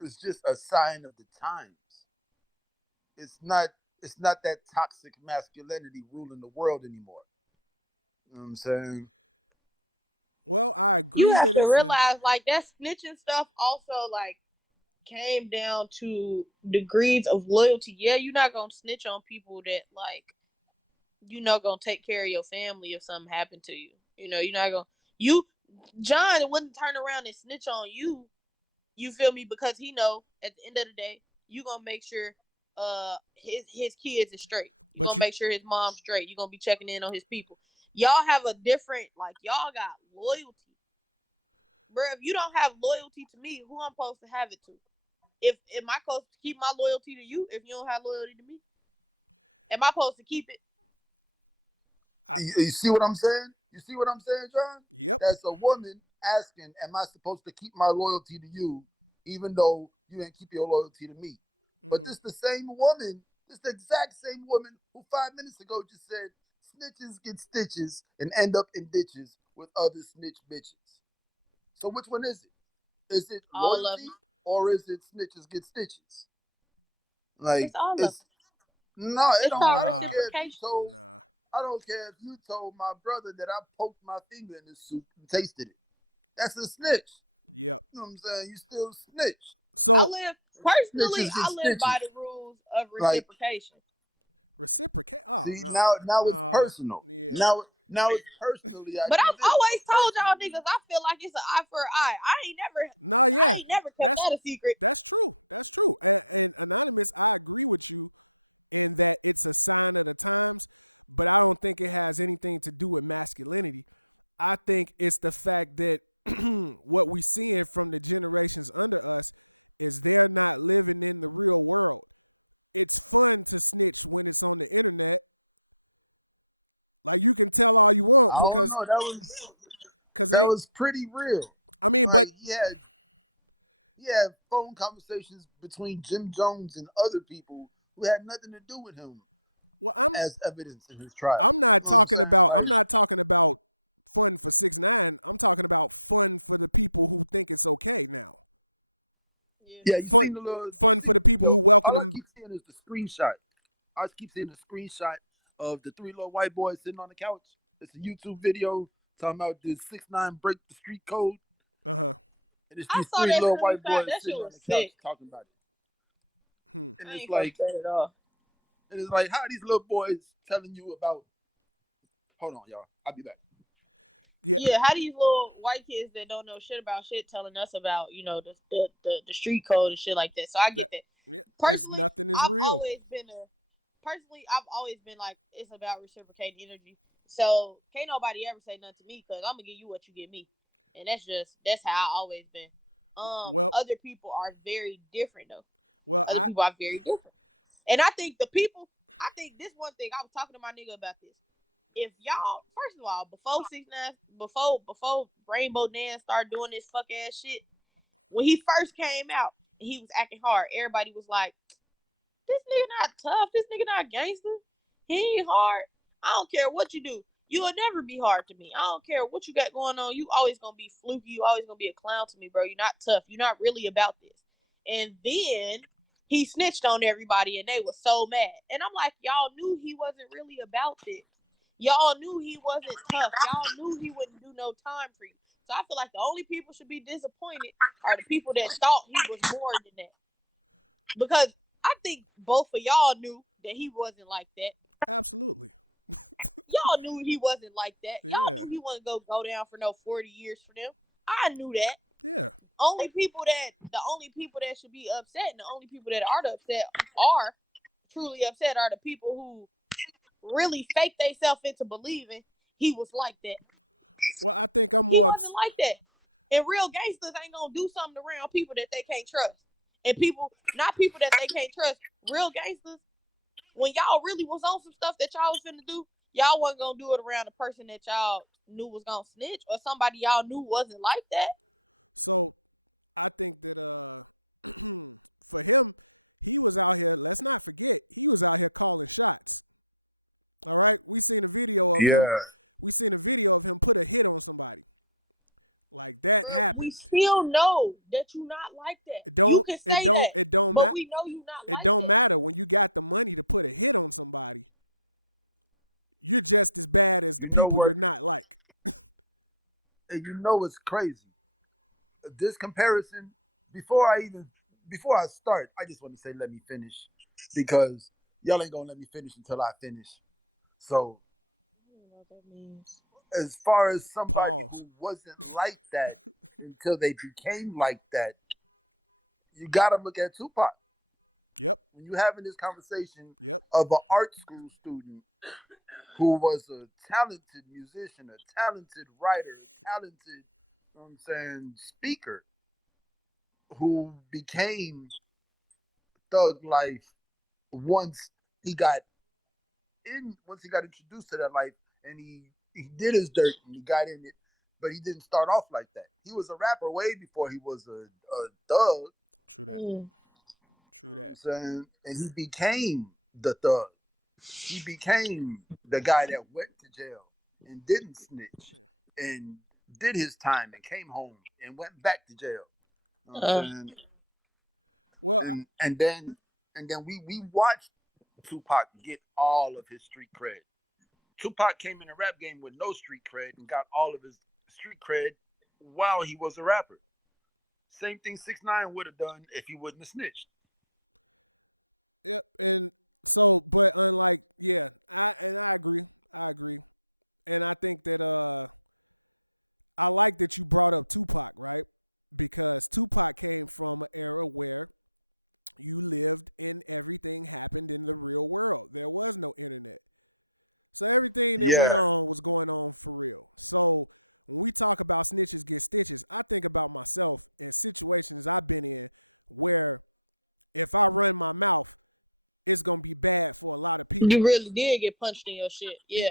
is just a sign of the times. It's not it's not that toxic masculinity ruling the world anymore. You know what I'm saying? You have to realize like that snitching stuff also like came down to degrees of loyalty. Yeah, you're not gonna snitch on people that like you're not gonna take care of your family if something happened to you. You know, you're not gonna you John wouldn't turn around and snitch on you. You feel me? Because he know at the end of the day, you gonna make sure his kids is straight. You gonna make sure his mom's straight. You gonna be checking in on his people. Y'all have a different like y'all got loyalty, bro. If you don't have loyalty to me, who I'm supposed to have it to? If am I supposed to keep my loyalty to you if you don't have loyalty to me? Am I supposed to keep it? You see what I'm saying? You see what I'm saying, John? That's a woman asking, am I supposed to keep my loyalty to you, even though you didn't keep your loyalty to me? But this the same woman, this the exact same woman who 5 minutes ago just said snitches get stitches and end up in ditches with other snitch bitches. So which one is it? Is it All of loyalty them. or is it snitches get stitches? Like It's all of them. it's no, it It's don't. called I don't care if you reciprocation. told. I don't care if you told my brother that I poked my finger in his soup and tasted it. That's a snitch. You know what I'm saying? You still snitch. I live personally. Snitches get I live by stitches. the rules of Like, reciprocation. see, now it's personal. Now it's personally I But do I've this. always told y'all Personally, niggas, I feel like it's an eye for an eye. I ain't never kept that a secret. I don't know. That was pretty real. Like he had phone conversations between Jim Jones and other people who had nothing to do with him as evidence in his trial. You know what I'm saying? Like, Yeah. yeah, you seen the video. All I keep seeing is the screenshot. I keep seeing the screenshot of the three little white boys sitting on the couch. It's a YouTube video talking about the 6ix9ine break the street code, and it's I these saw three that little white screenshot. boys That shit sitting on was the couch sick. talking about it. And I it's ain't fuck like, with that at all. how are these little boys telling you about? Hold on, y'all. I'll be back. Yeah, how these little white kids that don't know shit about shit telling us about, the street code and shit like that. So I get that. Personally, I've always been a I've always been like it's about reciprocating energy. So can't nobody ever say nothing to me because I'm gonna give you what you give me. And that's how I always been. Other people are very different though. Other people are very different. And I think this one thing I was talking to my nigga about this. If y'all, first of all, before 6ix9ine, before Rainbow Dan started doing this fuck ass shit, when he first came out and he was acting hard, everybody was like, "This nigga not tough. This nigga not gangster. He ain't hard. I don't care what you do. You'll never be hard to me. I don't care what you got going on. You always gonna be fluky. You always gonna be a clown to me, bro. You're not tough. You're not really about this." And then he snitched on everybody, and they was so mad. And I'm like, y'all knew he wasn't really about this. Y'all knew he wasn't tough. Y'all knew he wouldn't do no time for you. So I feel like the only people should be disappointed are the people that thought he was more than that. Because I think both of y'all knew that he wasn't like that. Y'all knew he wasn't like that. Y'all knew he wasn't gonna go down for no 40 years for them. I knew that. The only people that should be upset and the only people that are truly upset are the people who really fake themselves into believing he was like that. He wasn't like that. And real gangsters ain't gonna do something around people that they can't trust. And people, not people that they can't trust, real gangsters, when y'all really was on some stuff that y'all was finna do, y'all wasn't gonna do it around a person that y'all knew was gonna snitch or somebody y'all knew wasn't like that. Yeah, Bro, we still know that you not like that. You can say that, but we know you not like that. you know what? And you know it's crazy. This comparison, before I even before I start, I just want to say let me finish because y'all ain't gonna let me finish until I finish. So I don't know what that means. as far as somebody who wasn't like that until they became like that, you gotta look at Tupac. When you're having this conversation of an art school student who was a talented musician, a talented writer, a talented, you know what I'm saying, speaker, who became thug life once he got once he got introduced to that life and he did his dirt and he got in it. but he didn't start off like that. He was a rapper way before he was a thug. Mm. You know what I'm saying? And he became the thug. He became the guy that went to jail and didn't snitch and did his time and came home and went back to jail. You know what I'm Uh, saying? And then we watched Tupac get all of his street cred. Tupac came in the rap game with no street cred and got all of his street cred while he was a rapper. Same thing 6ix9ine would have done if he wouldn't have snitched. Yeah, you really did get punched in your shit. Yeah.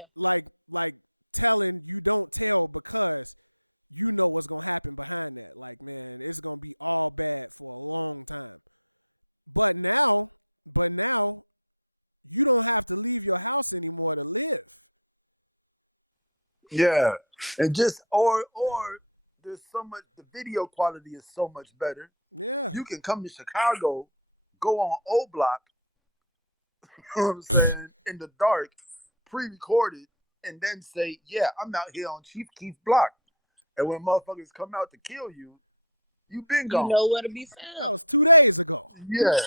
yeah, and just or there's so much. The video quality is so much better. You can come to Chicago, go on O Block, you know what I'm saying, in the dark, pre-recorded, and then say, "Yeah, I'm out here on Chief Keef Block." And when motherfuckers come out to kill you, you been You gone. know where to be found. Yeah,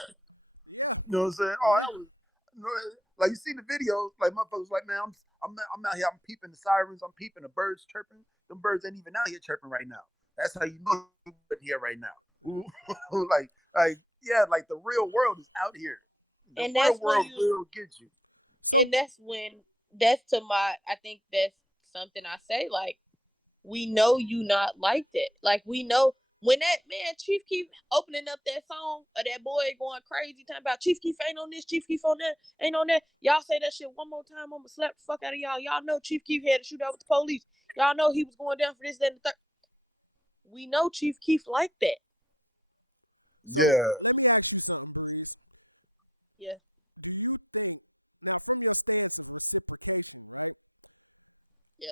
you know what I'm saying? Oh, that was like you see the video, like motherfuckers like, man, I'm out here, I'm peeping the sirens, I'm peeping the birds chirping. Them birds ain't even out here chirping right now. That's how you know you're here right now. Yeah, like the real world is out here. The And real that's when world you will get you. and that's when that's to my I think that's something I say, like, we know you not like that. Like, we know when that man Chief Keef opening up that song of that boy going crazy talking about Chief Keef ain't on this, Chief Keef on that, ain't on that. Y'all say that shit one more time, I'ma slap the fuck out of y'all. Y'all know Chief Keef had to shoot out with the police. Y'all know he was going down for this, that, and the third. We know Chief Keef like that. Yeah, Yeah. Yeah.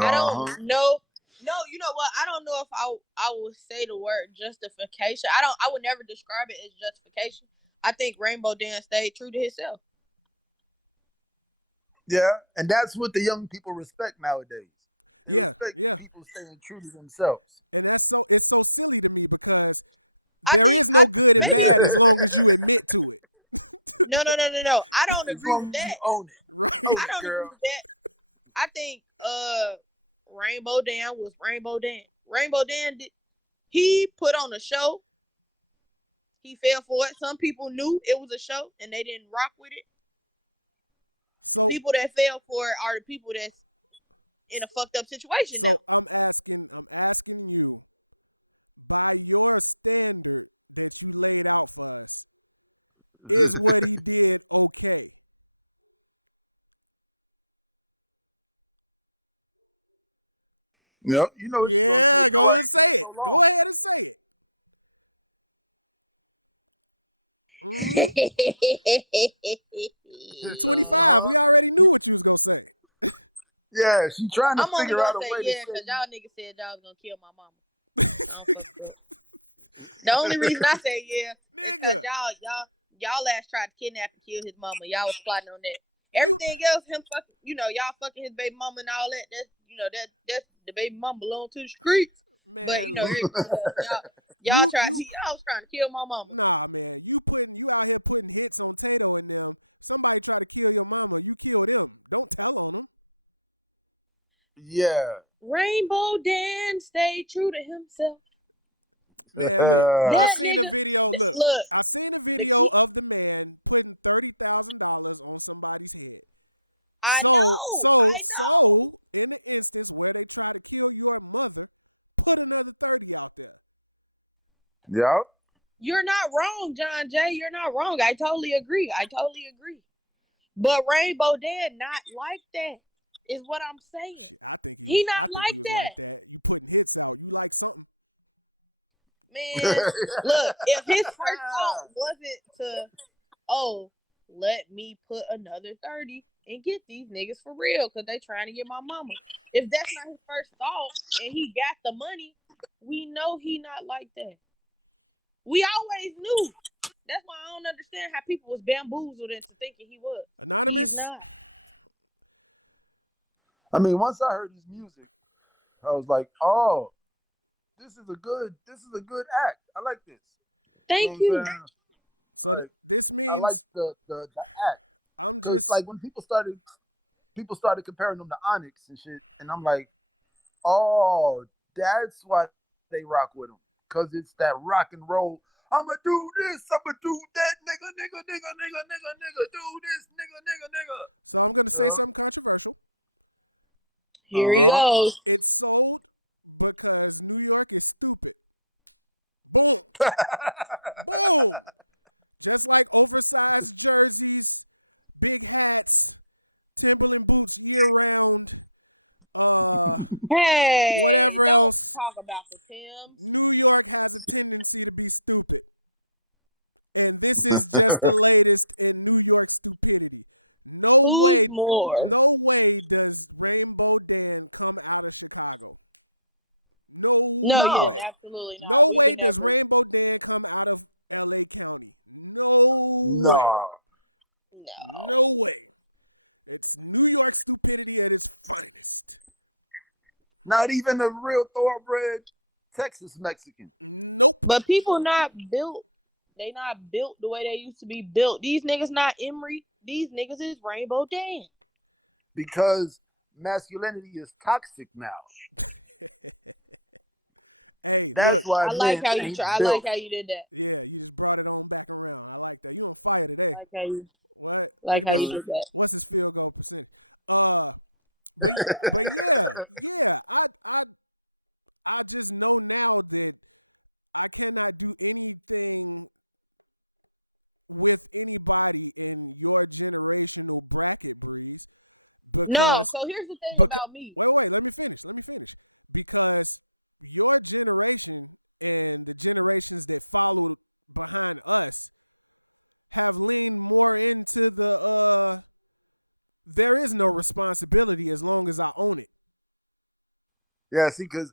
I don't uh-huh. know. No, you know what? I don't know if I would say the word justification. I would never describe it as justification. I think Rainbow Dan stayed true to himself. Yeah, and that's what the young people respect nowadays. They respect people staying true to themselves. I think I As maybe no. I don't agree with long as you that. own it. Own I it, don't agree girl. with that. I think Rainbow Dan was Rainbow Dan. Rainbow Dan did he put on a show. He fell for it. Some people knew it was a show and they didn't rock with it. The people that fell for it are the people that's in a fucked up situation now. Yep. You know what she's gonna say. You know why she taking so long? Uh-huh. Yeah, she's trying to I'm only figure gonna out a say way to yeah, say. cause y'all niggas said y'all was gonna kill my mama. I don't fuck with it. The only reason I say yeah is cause y'all last tried to kidnap and kill his mama. Y'all was plotting on that. Everything else, him fucking, y'all fucking his baby mama and all that. That's the baby mama belong to the streets. But everything else, y'all tried. Y'all was trying to kill my mama. Yeah. Rainbow Dan stayed true to himself. That nigga, look, the I know. Yep. You're not wrong, John Jay. You're not wrong. I totally agree. I totally agree. But Rainbow Dad not like that. Is what I'm saying. He not like that. Man, look, if his first thought wasn't to, oh, let me put another 30 and get these niggas for real because they trying to get my mama. If that's not his first thought and he got the money, we know he not like that. We always knew. That's why I don't understand how people was bamboozled into thinking he was. He's not. I mean, once I heard his music, I was like, oh, this is a good act. I like this. You know Thank what I'm you. saying? Like, I like the act because like when people started comparing them to Onyx and shit, and I'm like, oh, that's why they rock with him because it's that rock and roll. I'ma do this, I'ma do that, nigga, nigga, nigga, nigga, nigga, nigga, do this, nigga, nigga, nigga. Here he Uh goes. huh. Hey, don't talk about the Tims. Who's more? No, yeah, No, absolutely not. We would never. no, No. not even a real thoroughbred Texas Mexican. But people not built. They not built the way they used to be built. These niggas not Emery. These niggas is Rainbow Dan. Because masculinity is toxic now. That's why I like men how you try. ain't I like built. how you did that. I like how you Uh, did that. No, so here's the thing about me. yeah, see, because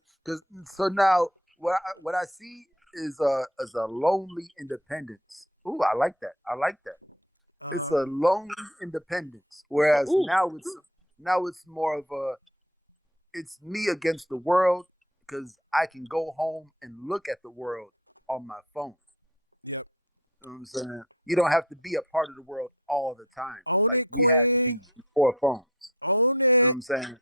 so now what I see is a lonely independence. Ooh, I like that. I like that. It's a lonely independence. Whereas Ooh, now it's more of a it's me against the world because I can go home and look at the world on my phone. You know what I'm saying? You don't have to be a part of the world all the time like we had to be before phones. You know what I'm saying?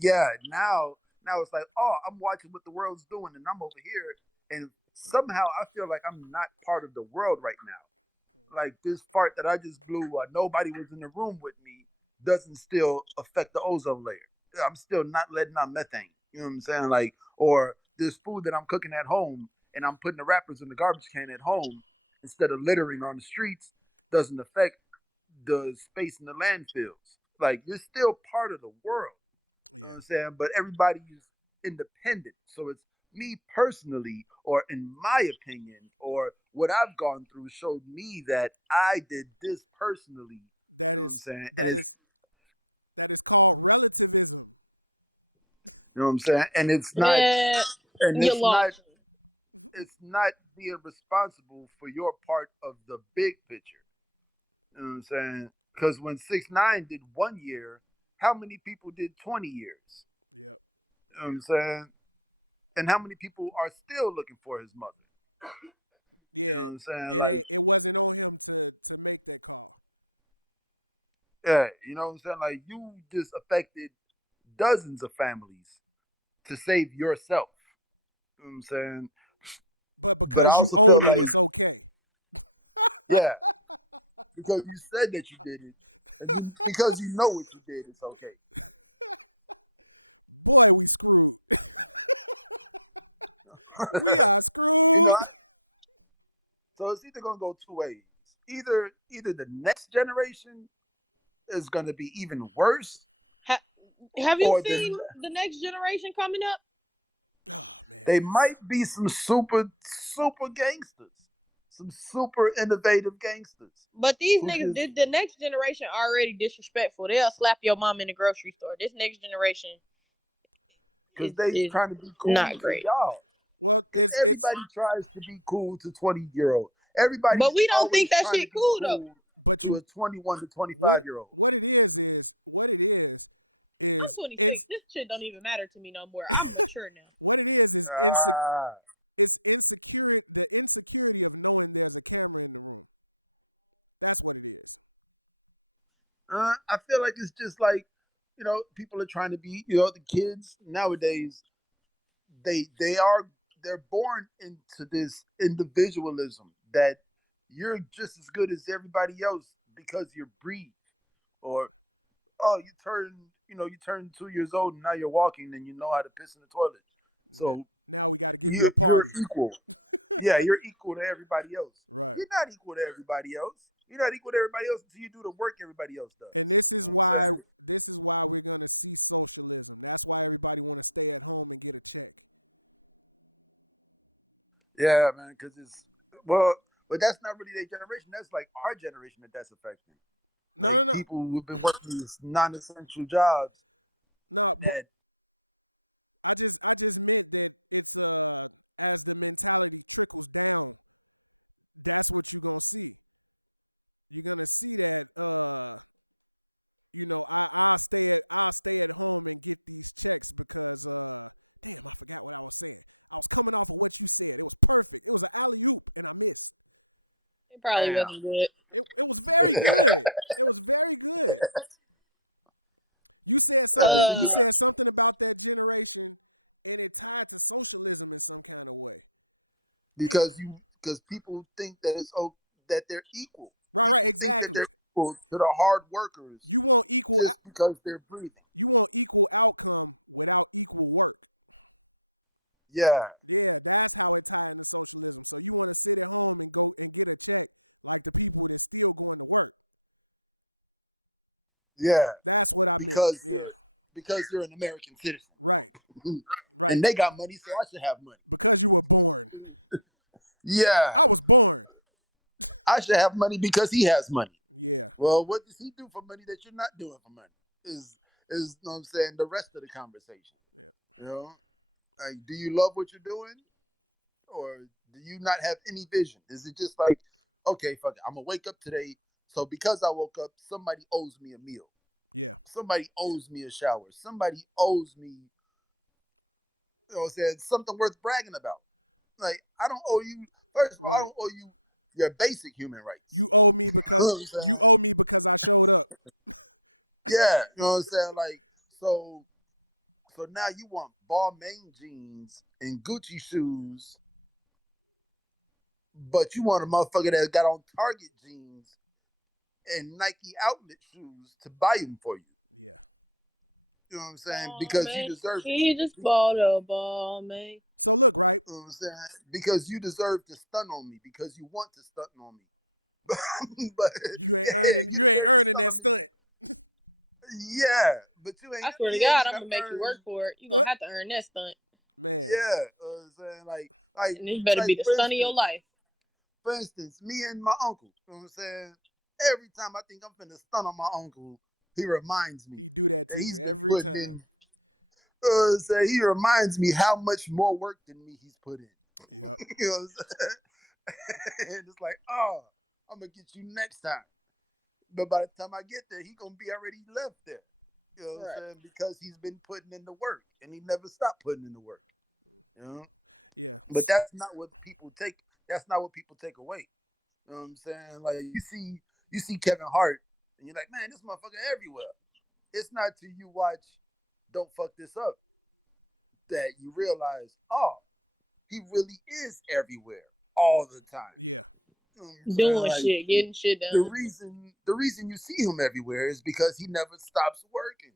Yeah, now it's like, oh, I'm watching what the world's doing and I'm over here and somehow I feel like I'm not part of the world right now. Like this fart that I just blew while nobody was in the room with me doesn't still affect the ozone layer. I'm still not letting out methane. You know what I'm saying? Like, or this food that I'm cooking at home and I'm putting the wrappers in the garbage can at home instead of littering on the streets doesn't affect the space in the landfills. Like, you're still part of the world. You know what I'm saying? But everybody is independent. So it's me personally, or in my opinion, or what I've gone through showed me that I did this personally. You know what I'm saying? You know what I'm saying? man, And you lost me. it's not being responsible for your part of the big picture. You know what I'm saying? Because when 6ix9ine did 1 year, how many people did 20 years? You know what I'm saying? And how many people are still looking for his mother? You know what I'm saying? Like, yeah, you know what I'm saying? Like, you just affected dozens of families to save yourself. You know what I'm saying? But I also feel like, yeah, because you said that you did it, and because you know what you did, it's okay. You know, So it's either gonna go two ways. Either the next generation is gonna be even worse, Ha- have you or seen the next generation coming up? they might be some super gangsters, some super innovative gangsters But these who niggas, just the next generation already disrespectful. They'll slap your mom in the grocery store. This next generation because they is trying to be cool not to great. y'all. Because everybody tries to be cool to 20-year old. Everybody's But we don't think always that trying to shit be cool though. cool to a 21 to 25-year old. I'm 26. This shit don't even matter to me no more. I'm mature now. Ah, I feel like it's just like, people are trying to be, the kids nowadays. They're born into this individualism that you're just as good as everybody else because you're breed, or oh, you turn 2 years old and now you're walking and you know how to piss in the toilet. So you're equal. Yeah, you're equal to everybody else. You're not equal to everybody else. You're not equal to everybody else until you do the work everybody else does. You know what I'm saying? Yeah, man, because well, but that's not really their generation. That's like our generation that's affecting. Like people who've been working these non-essential jobs that It probably damn. wasn't good. See, Uh, because people think that that they're equal. People think that they're equal to the hard workers just because they're breathing. Yeah, yeah, because you're an American citizen, and they got money, so I should have money. Yeah, I should have money because he has money. Well, what does he do for money that you're not doing for money? Is you know what I'm saying, the rest of the conversation. You know, like, do you love what you're doing, or do you not have any vision? Is it just like, okay, fuck it, I'm gonna wake up today, so because I woke up, somebody owes me a meal, somebody owes me a shower, somebody owes me, what I'm saying, something worth bragging about. Like, I don't owe you. First of all, I don't owe you your basic human rights. You know what I'm saying? Yeah, you know what I'm saying? Like, so so now you want Balmain jeans and Gucci shoes, but you want a motherfucker that got on Target jeans and Nike outlet shoes to buy them for you. You know what I'm saying? ball Because you man, deserve it. he just bought a ball man. You know what I'm saying? Because you deserve to stun on me because you want to stun on me. But yeah, you deserve to stun on me. Yeah, but I swear to you ain't God, I'm even gonna make you work earned. for it. You gonna have to earn that stunt, Yeah, I'm saying, and this better be the for stunt of your instance, life. me and my uncle. You know what I'm saying? Every time I think I'm finna stun on my uncle, he reminds me that he's been putting in. Say he reminds me how much more work than me he's put in. You know what I'm saying? And it's like, oh, I'm gonna get you next time. But by the time I get there, he gonna be already left there. You know what I'm Right. saying? Because he's been putting in the work and he never stopped putting in the work. You know? But that's not what people take. That's not what people take away. You know what I'm saying? Like you see Kevin Hart and you're like, man, this motherfucker everywhere. It's not till you watch Don't Fuck This Up that you realize, oh, he really is everywhere all the time. You know what I'm saying? Doing Like shit, getting shit the done. reason you see him everywhere is because he never stops working.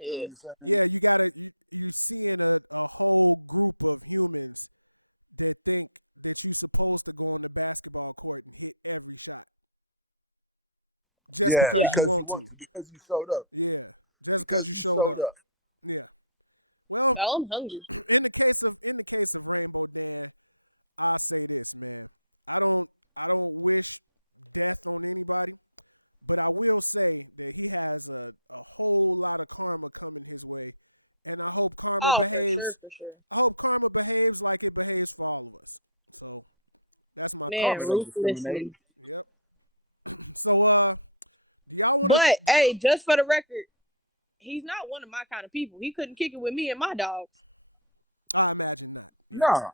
You know Yeah. what I'm saying? Yeah, Yeah. because you want to, because you showed up, because you showed up. Oh, I'm hungry. Oh, for sure, for sure. Man, Karma don't discriminate. ruthlessly. But hey, just for the record, he's not one of my kind of people. He couldn't kick it with me and my dogs. Nah.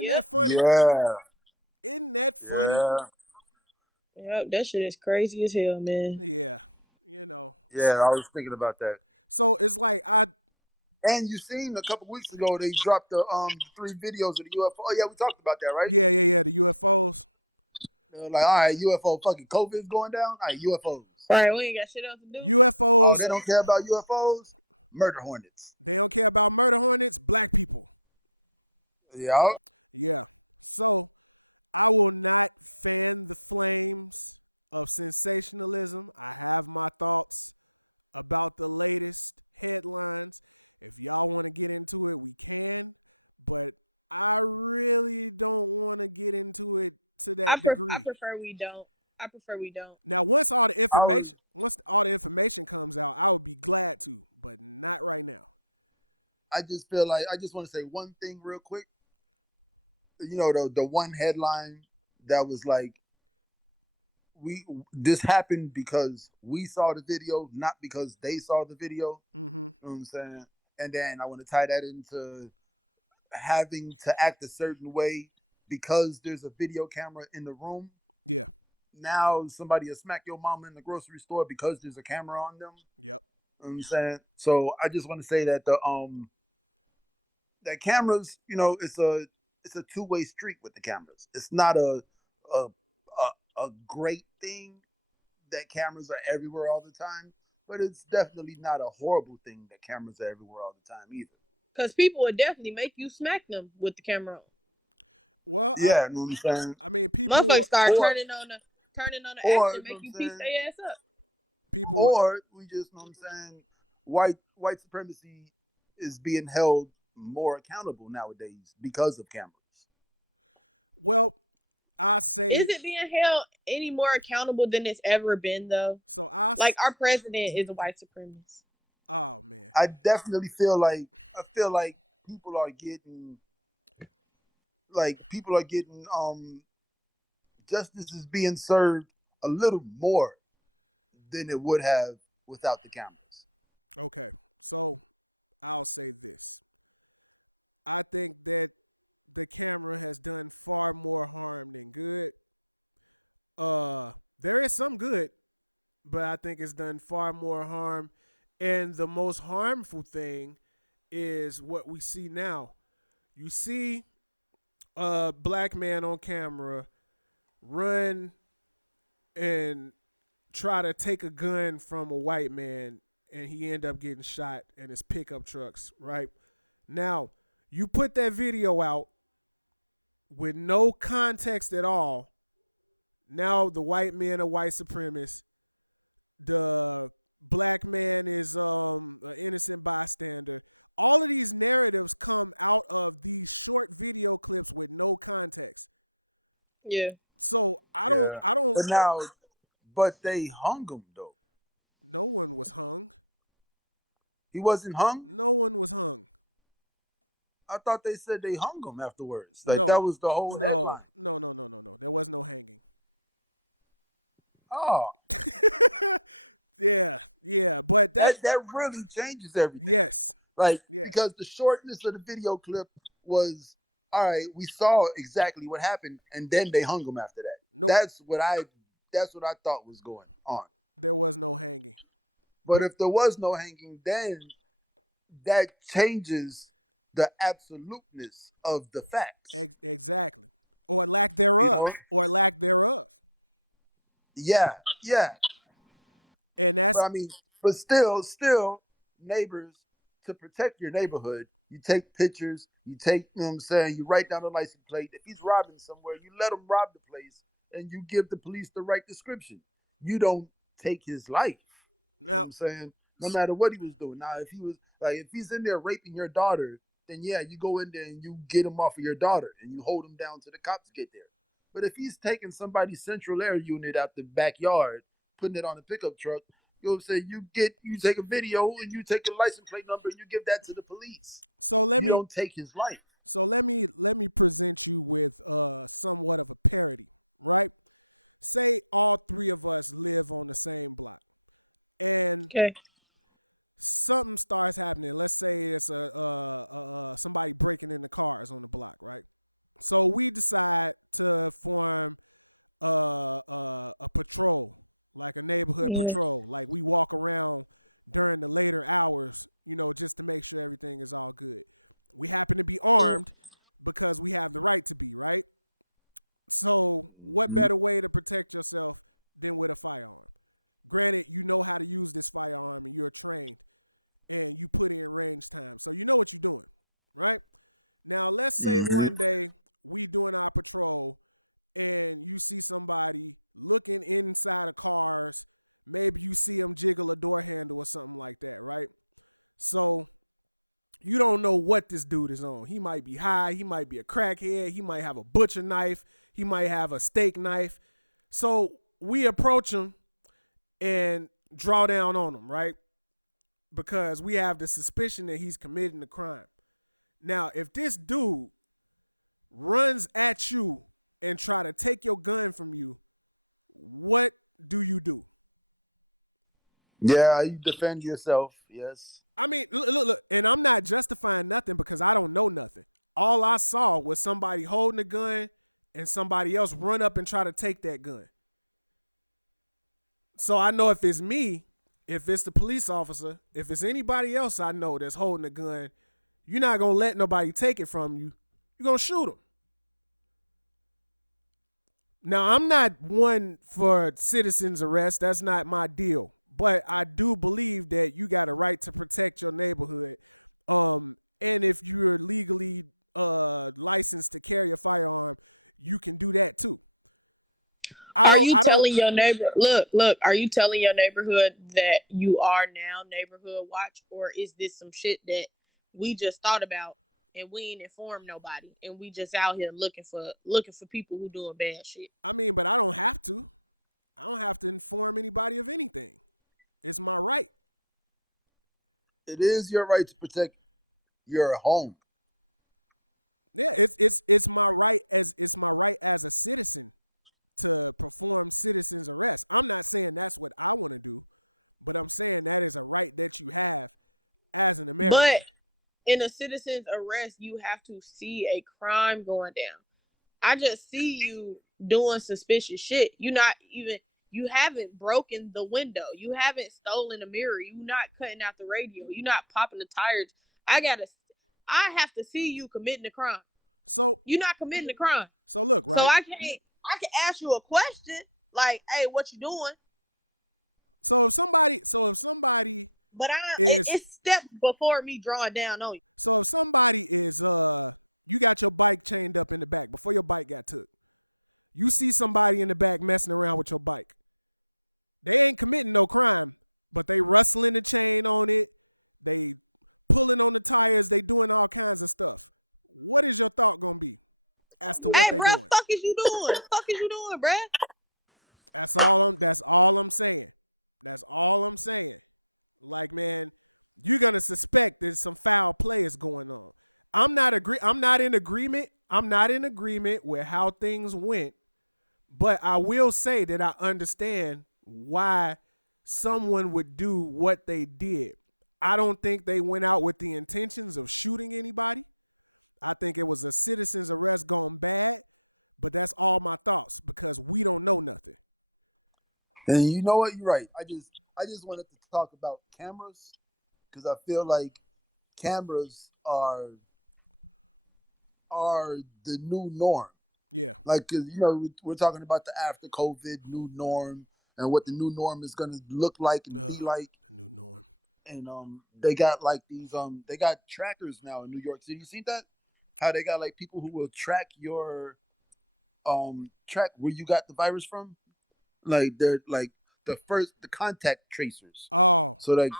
Yep. Yeah. Yeah. Yep. That shit is crazy as hell, man. Yeah. I was thinking about that. And you seen a couple weeks ago they dropped the 3 videos of the UFO. Oh yeah, we talked about that, right? They were like, all right, UFO fucking COVID's going down. All right, UFOs. Right, we ain't got shit else to do. Here Oh, we they go. don't care about UFOs? Murder hornets. Yeah. I prefer we don't. I prefer we don't. I was I just feel like I just want to say one thing real quick. You know the one headline that was like we this happened because we saw the video, not because they saw the video. You know what I'm saying? And then I want to tie that into having to act a certain way because there's a video camera in the room. Now somebody will smack your mama in the grocery store because there's a camera on them. You know what I'm saying? So I just want to say that the that cameras, it's a two-way street with the cameras. It's not a a great thing that cameras are everywhere all the time, but it's definitely not a horrible thing that cameras are everywhere all the time either. Cause people would definitely make you smack them with the camera on. Yeah, you know what I'm saying? Motherfuckers start Or turning on the or action, you know make what I'm you piece saying? their ass up. Or we just, you know what I'm saying, white supremacy is being held more accountable nowadays because of cameras. Is it being held any more accountable than it's ever been though? Like our president is a white supremacist. I definitely feel like people are getting justice is being served a little more than it would have without the cameras. Yeah. Yeah. But they hung him though. He wasn't hung. I thought they said they hung him afterwards. Like that was the whole headline. Oh, that really changes everything. Like because the shortness of the video clip was all right. We saw exactly what happened, and then they hung him after that. That's what I thought was going on. But if there was no hanging, then that changes. the absoluteness of the facts. You know, yeah, yeah. But I mean, but still, neighbors, to protect your neighborhood, you take pictures, you take, you know what I'm saying, you write down a license plate. If he's robbing somewhere, you let him rob the place and you give the police the right description. You don't take his life. You know what I'm saying? No matter what he was doing. Now, if he was like, if he's in there raping your daughter, then yeah, you go in there and you get him off of your daughter and you hold him down till the cops get there. But if he's taking somebody's central air unit out the backyard, putting it on a pickup truck, you know what I'm saying? You take a video and you take a license plate number and you give that to the police. You don't take his life. Okay. Yeah. Mm-hmm. Mm-hmm. Yeah, you defend yourself. Yes. Are you telling your neighbor? Look. Are you telling your neighborhood that you are now neighborhood watch, or is this some shit that we just thought about and we ain't informed nobody, and we just out here looking for people who doing bad shit? It is your right to protect your home. But in a citizen's arrest, you have to see a crime going down. I just see you doing suspicious shit. You haven't broken the window. You haven't stolen a mirror. You not cutting out the radio. You not popping the tires. I gotta I have to see you committing a crime. You're not committing a crime. So I can ask you a question like, hey, what you doing? But it's steps before me drawing down on you. Hey, bro, fuck is you doing? Fuck is you doing, bro? And you know what? You're right. I just wanted to talk about cameras because I feel like cameras are. are the new norm. Like, 'cause, you know, we're talking about the after COVID new norm and what the new norm is going to look like and be like. And they got like these they got trackers now in New York City. You seen that? How they got like people who will track your track where you got the virus from. Like they're like the contact tracers. So like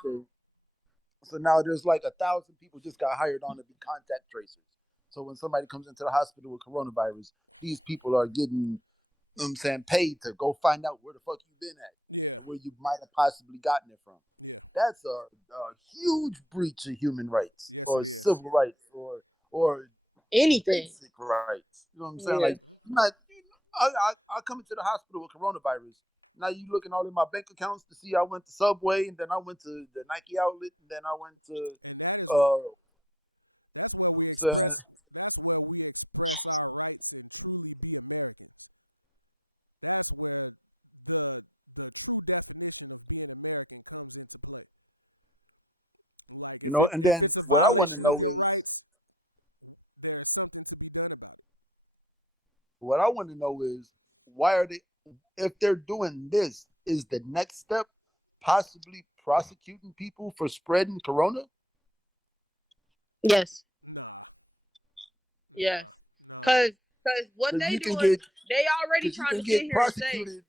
so now there's like 1,000 people just got hired on to be contact tracers. So when somebody comes into the hospital with coronavirus, these people are getting, I'm saying, paid to go find out where the fuck you been at and where you might have possibly gotten it from. That's a huge breach of human rights or civil rights or Anything. basic rights. You know what I'm saying? Yeah. Like, I'm not, I come into the hospital with coronavirus. Now you looking all in my bank accounts to see I went to Subway and then I went to the Nike outlet and then I went to, you know what I'm saying? You know, and then what I want to know is why are they, if they're doing this, is the next step possibly prosecuting people for spreading corona? Yes. Yes. Cause what Because they you can doing, get they already because you trying can to sit get here and say prosecuted. You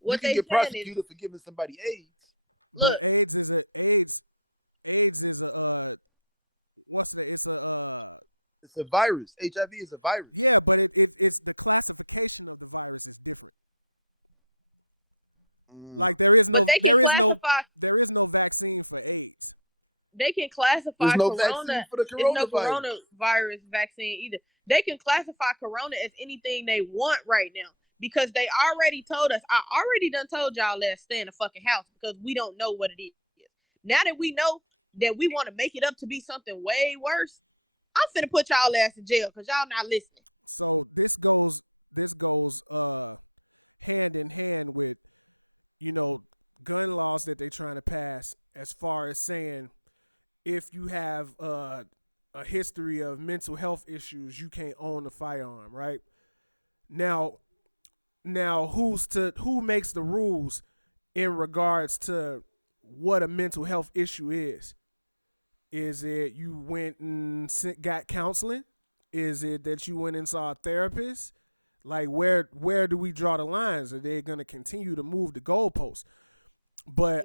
what can they get saying is, prosecuted for giving somebody AIDS. look, It's a virus. HIV is a virus. Mm. but they can There's classify no corona. vaccine for the It's no coronavirus. coronavirus vaccine either. They can classify corona as anything they want right now because they already told us. I already done told y'all let's stay in the fucking house because we don't know what it is. Now that we know that we want to make it up to be something way worse, I'm finna put y'all ass in jail because y'all not listening.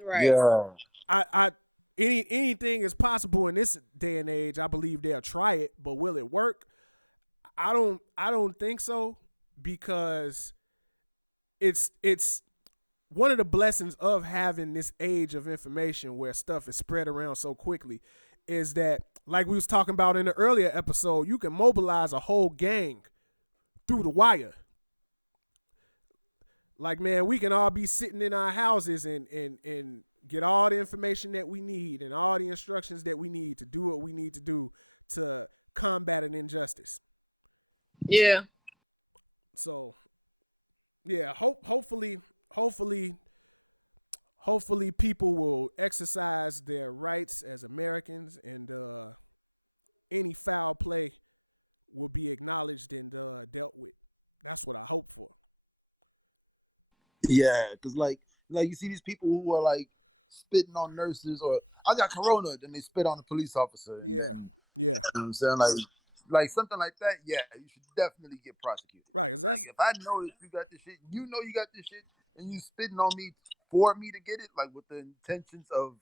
Right. Yeah. Yeah. Yeah, because like you see these people who are like spitting on nurses or I got corona, then they spit on a police officer, and then you know what I'm saying like something like that. Yeah, you should definitely get prosecuted. Like if I know that you got this shit, you know you got this shit, and you spitting on me for me to get it, like with the intentions of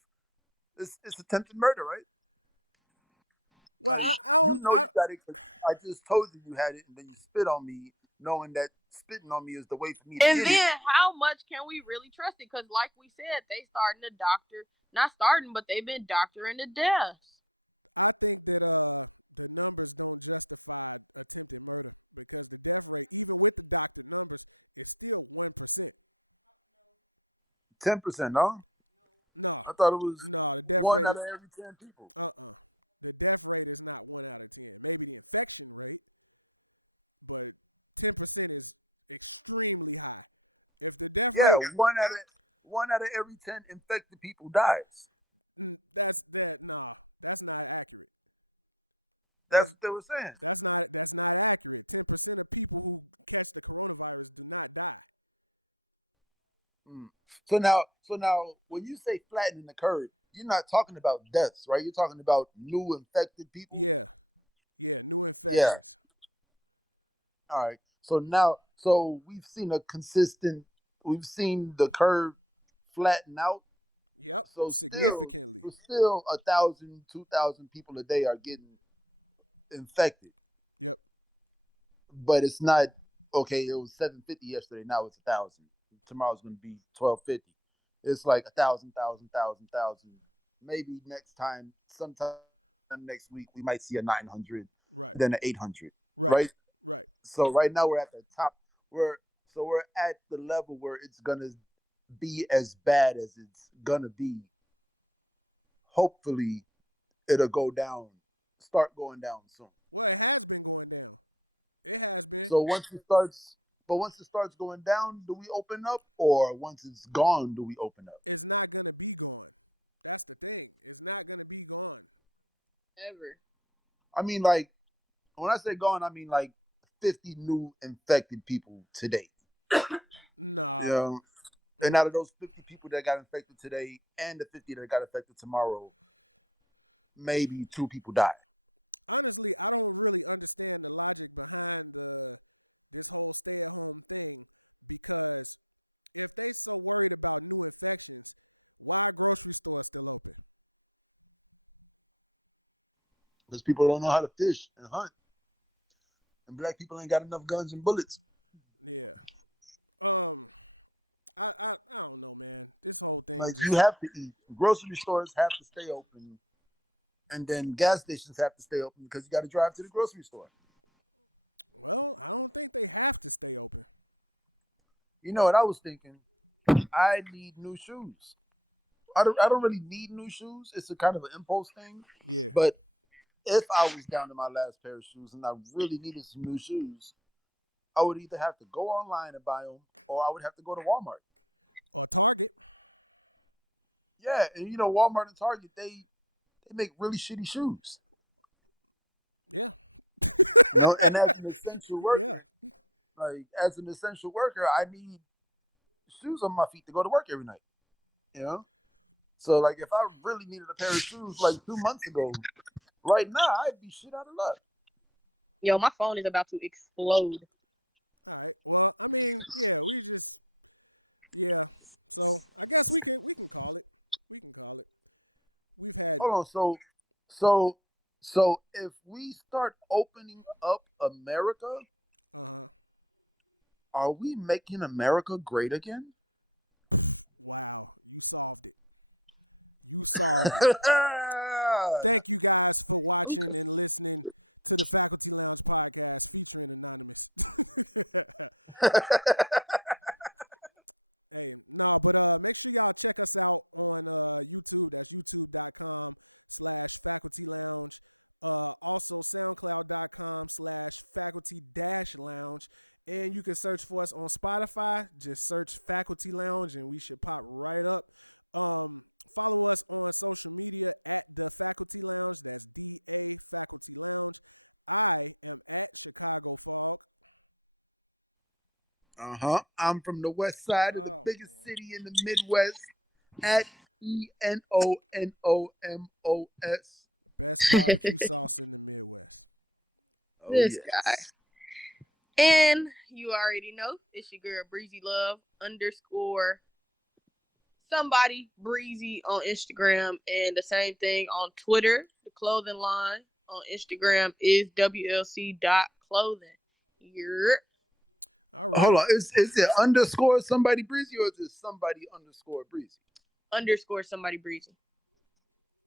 it's attempted murder, right? Like you know you got it 'cause I just told you you had it, and then you spit on me, knowing that spitting on me is the way for me to And get it. then how much can we really trust it? Because like we said, they starting to doctor, not starting, but they've been doctoring the deaths. 10%, no? I thought it was one out of every 10 people. Yeah, one out of every 10 infected people dies. That's what they were saying. Mm. So now, when you say flattening the curve, you're not talking about deaths, right? You're talking about new infected people. Yeah. All right. So we've seen a consistent. We've seen the curve flatten out. So still, 1,000, 2,000 people a day are getting infected, but it's not okay. It was 750 yesterday. Now it's 1,000. Tomorrow's going to be 1,250. It's like 1,000, 1,000, 1,000, 1,000. Maybe next time, sometime next week, we might see a 900, then an 800. Right. So right now we're at the top. We're at the level where it's gonna be as bad as it's gonna be. Hopefully, it'll go down, start going down soon. So once it starts going down, do we open up, or once it's gone, do we open up? Ever. I mean, like when I say gone, I mean like 50 new infected people today. You know, and out of those 50 people that got infected today, and the 50 that got infected tomorrow, maybe two people die. Because people don't know how to fish and hunt, and black people ain't got enough guns and bullets. Like you have to eat. Grocery stores have to stay open, and then gas stations have to stay open because you got to drive to the grocery store. You know what I was thinking? I need new shoes. I don't really need new shoes. It's a kind of an impulse thing, but if I was down to my last pair of shoes and I really needed some new shoes, I would either have to go online and buy them, or I would have to go to Walmart. Yeah, and Walmart and Target, they make really shitty shoes. And as an essential worker, I need shoes on my feet to go to work every night. You know, so like if I really needed a pair of shoes like 2 months ago, right now I'd be shit out of luck. Yo, my phone is about to explode. Hold on, so so if we start opening up America, are we making America great again? Okay. I'm from the west side of the biggest city in the Midwest at ENONOMOS. Oh This guy. yes. And you already know it's your girl Breezy Love underscore somebody Breezy on Instagram, and the same thing on Twitter. The clothing line on Instagram is WLC.clothing. You're Hold on. Is it underscore somebody breezy, or is it somebody underscore breezy? underscore somebody Breezy.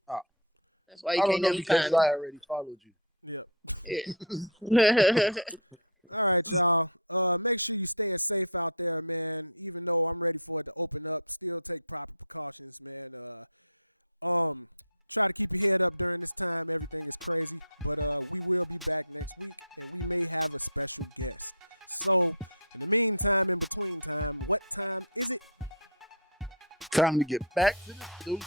Ah, That's why you I don't can't know never because find me. I already followed you. Yeah. Time to get back to the stoop.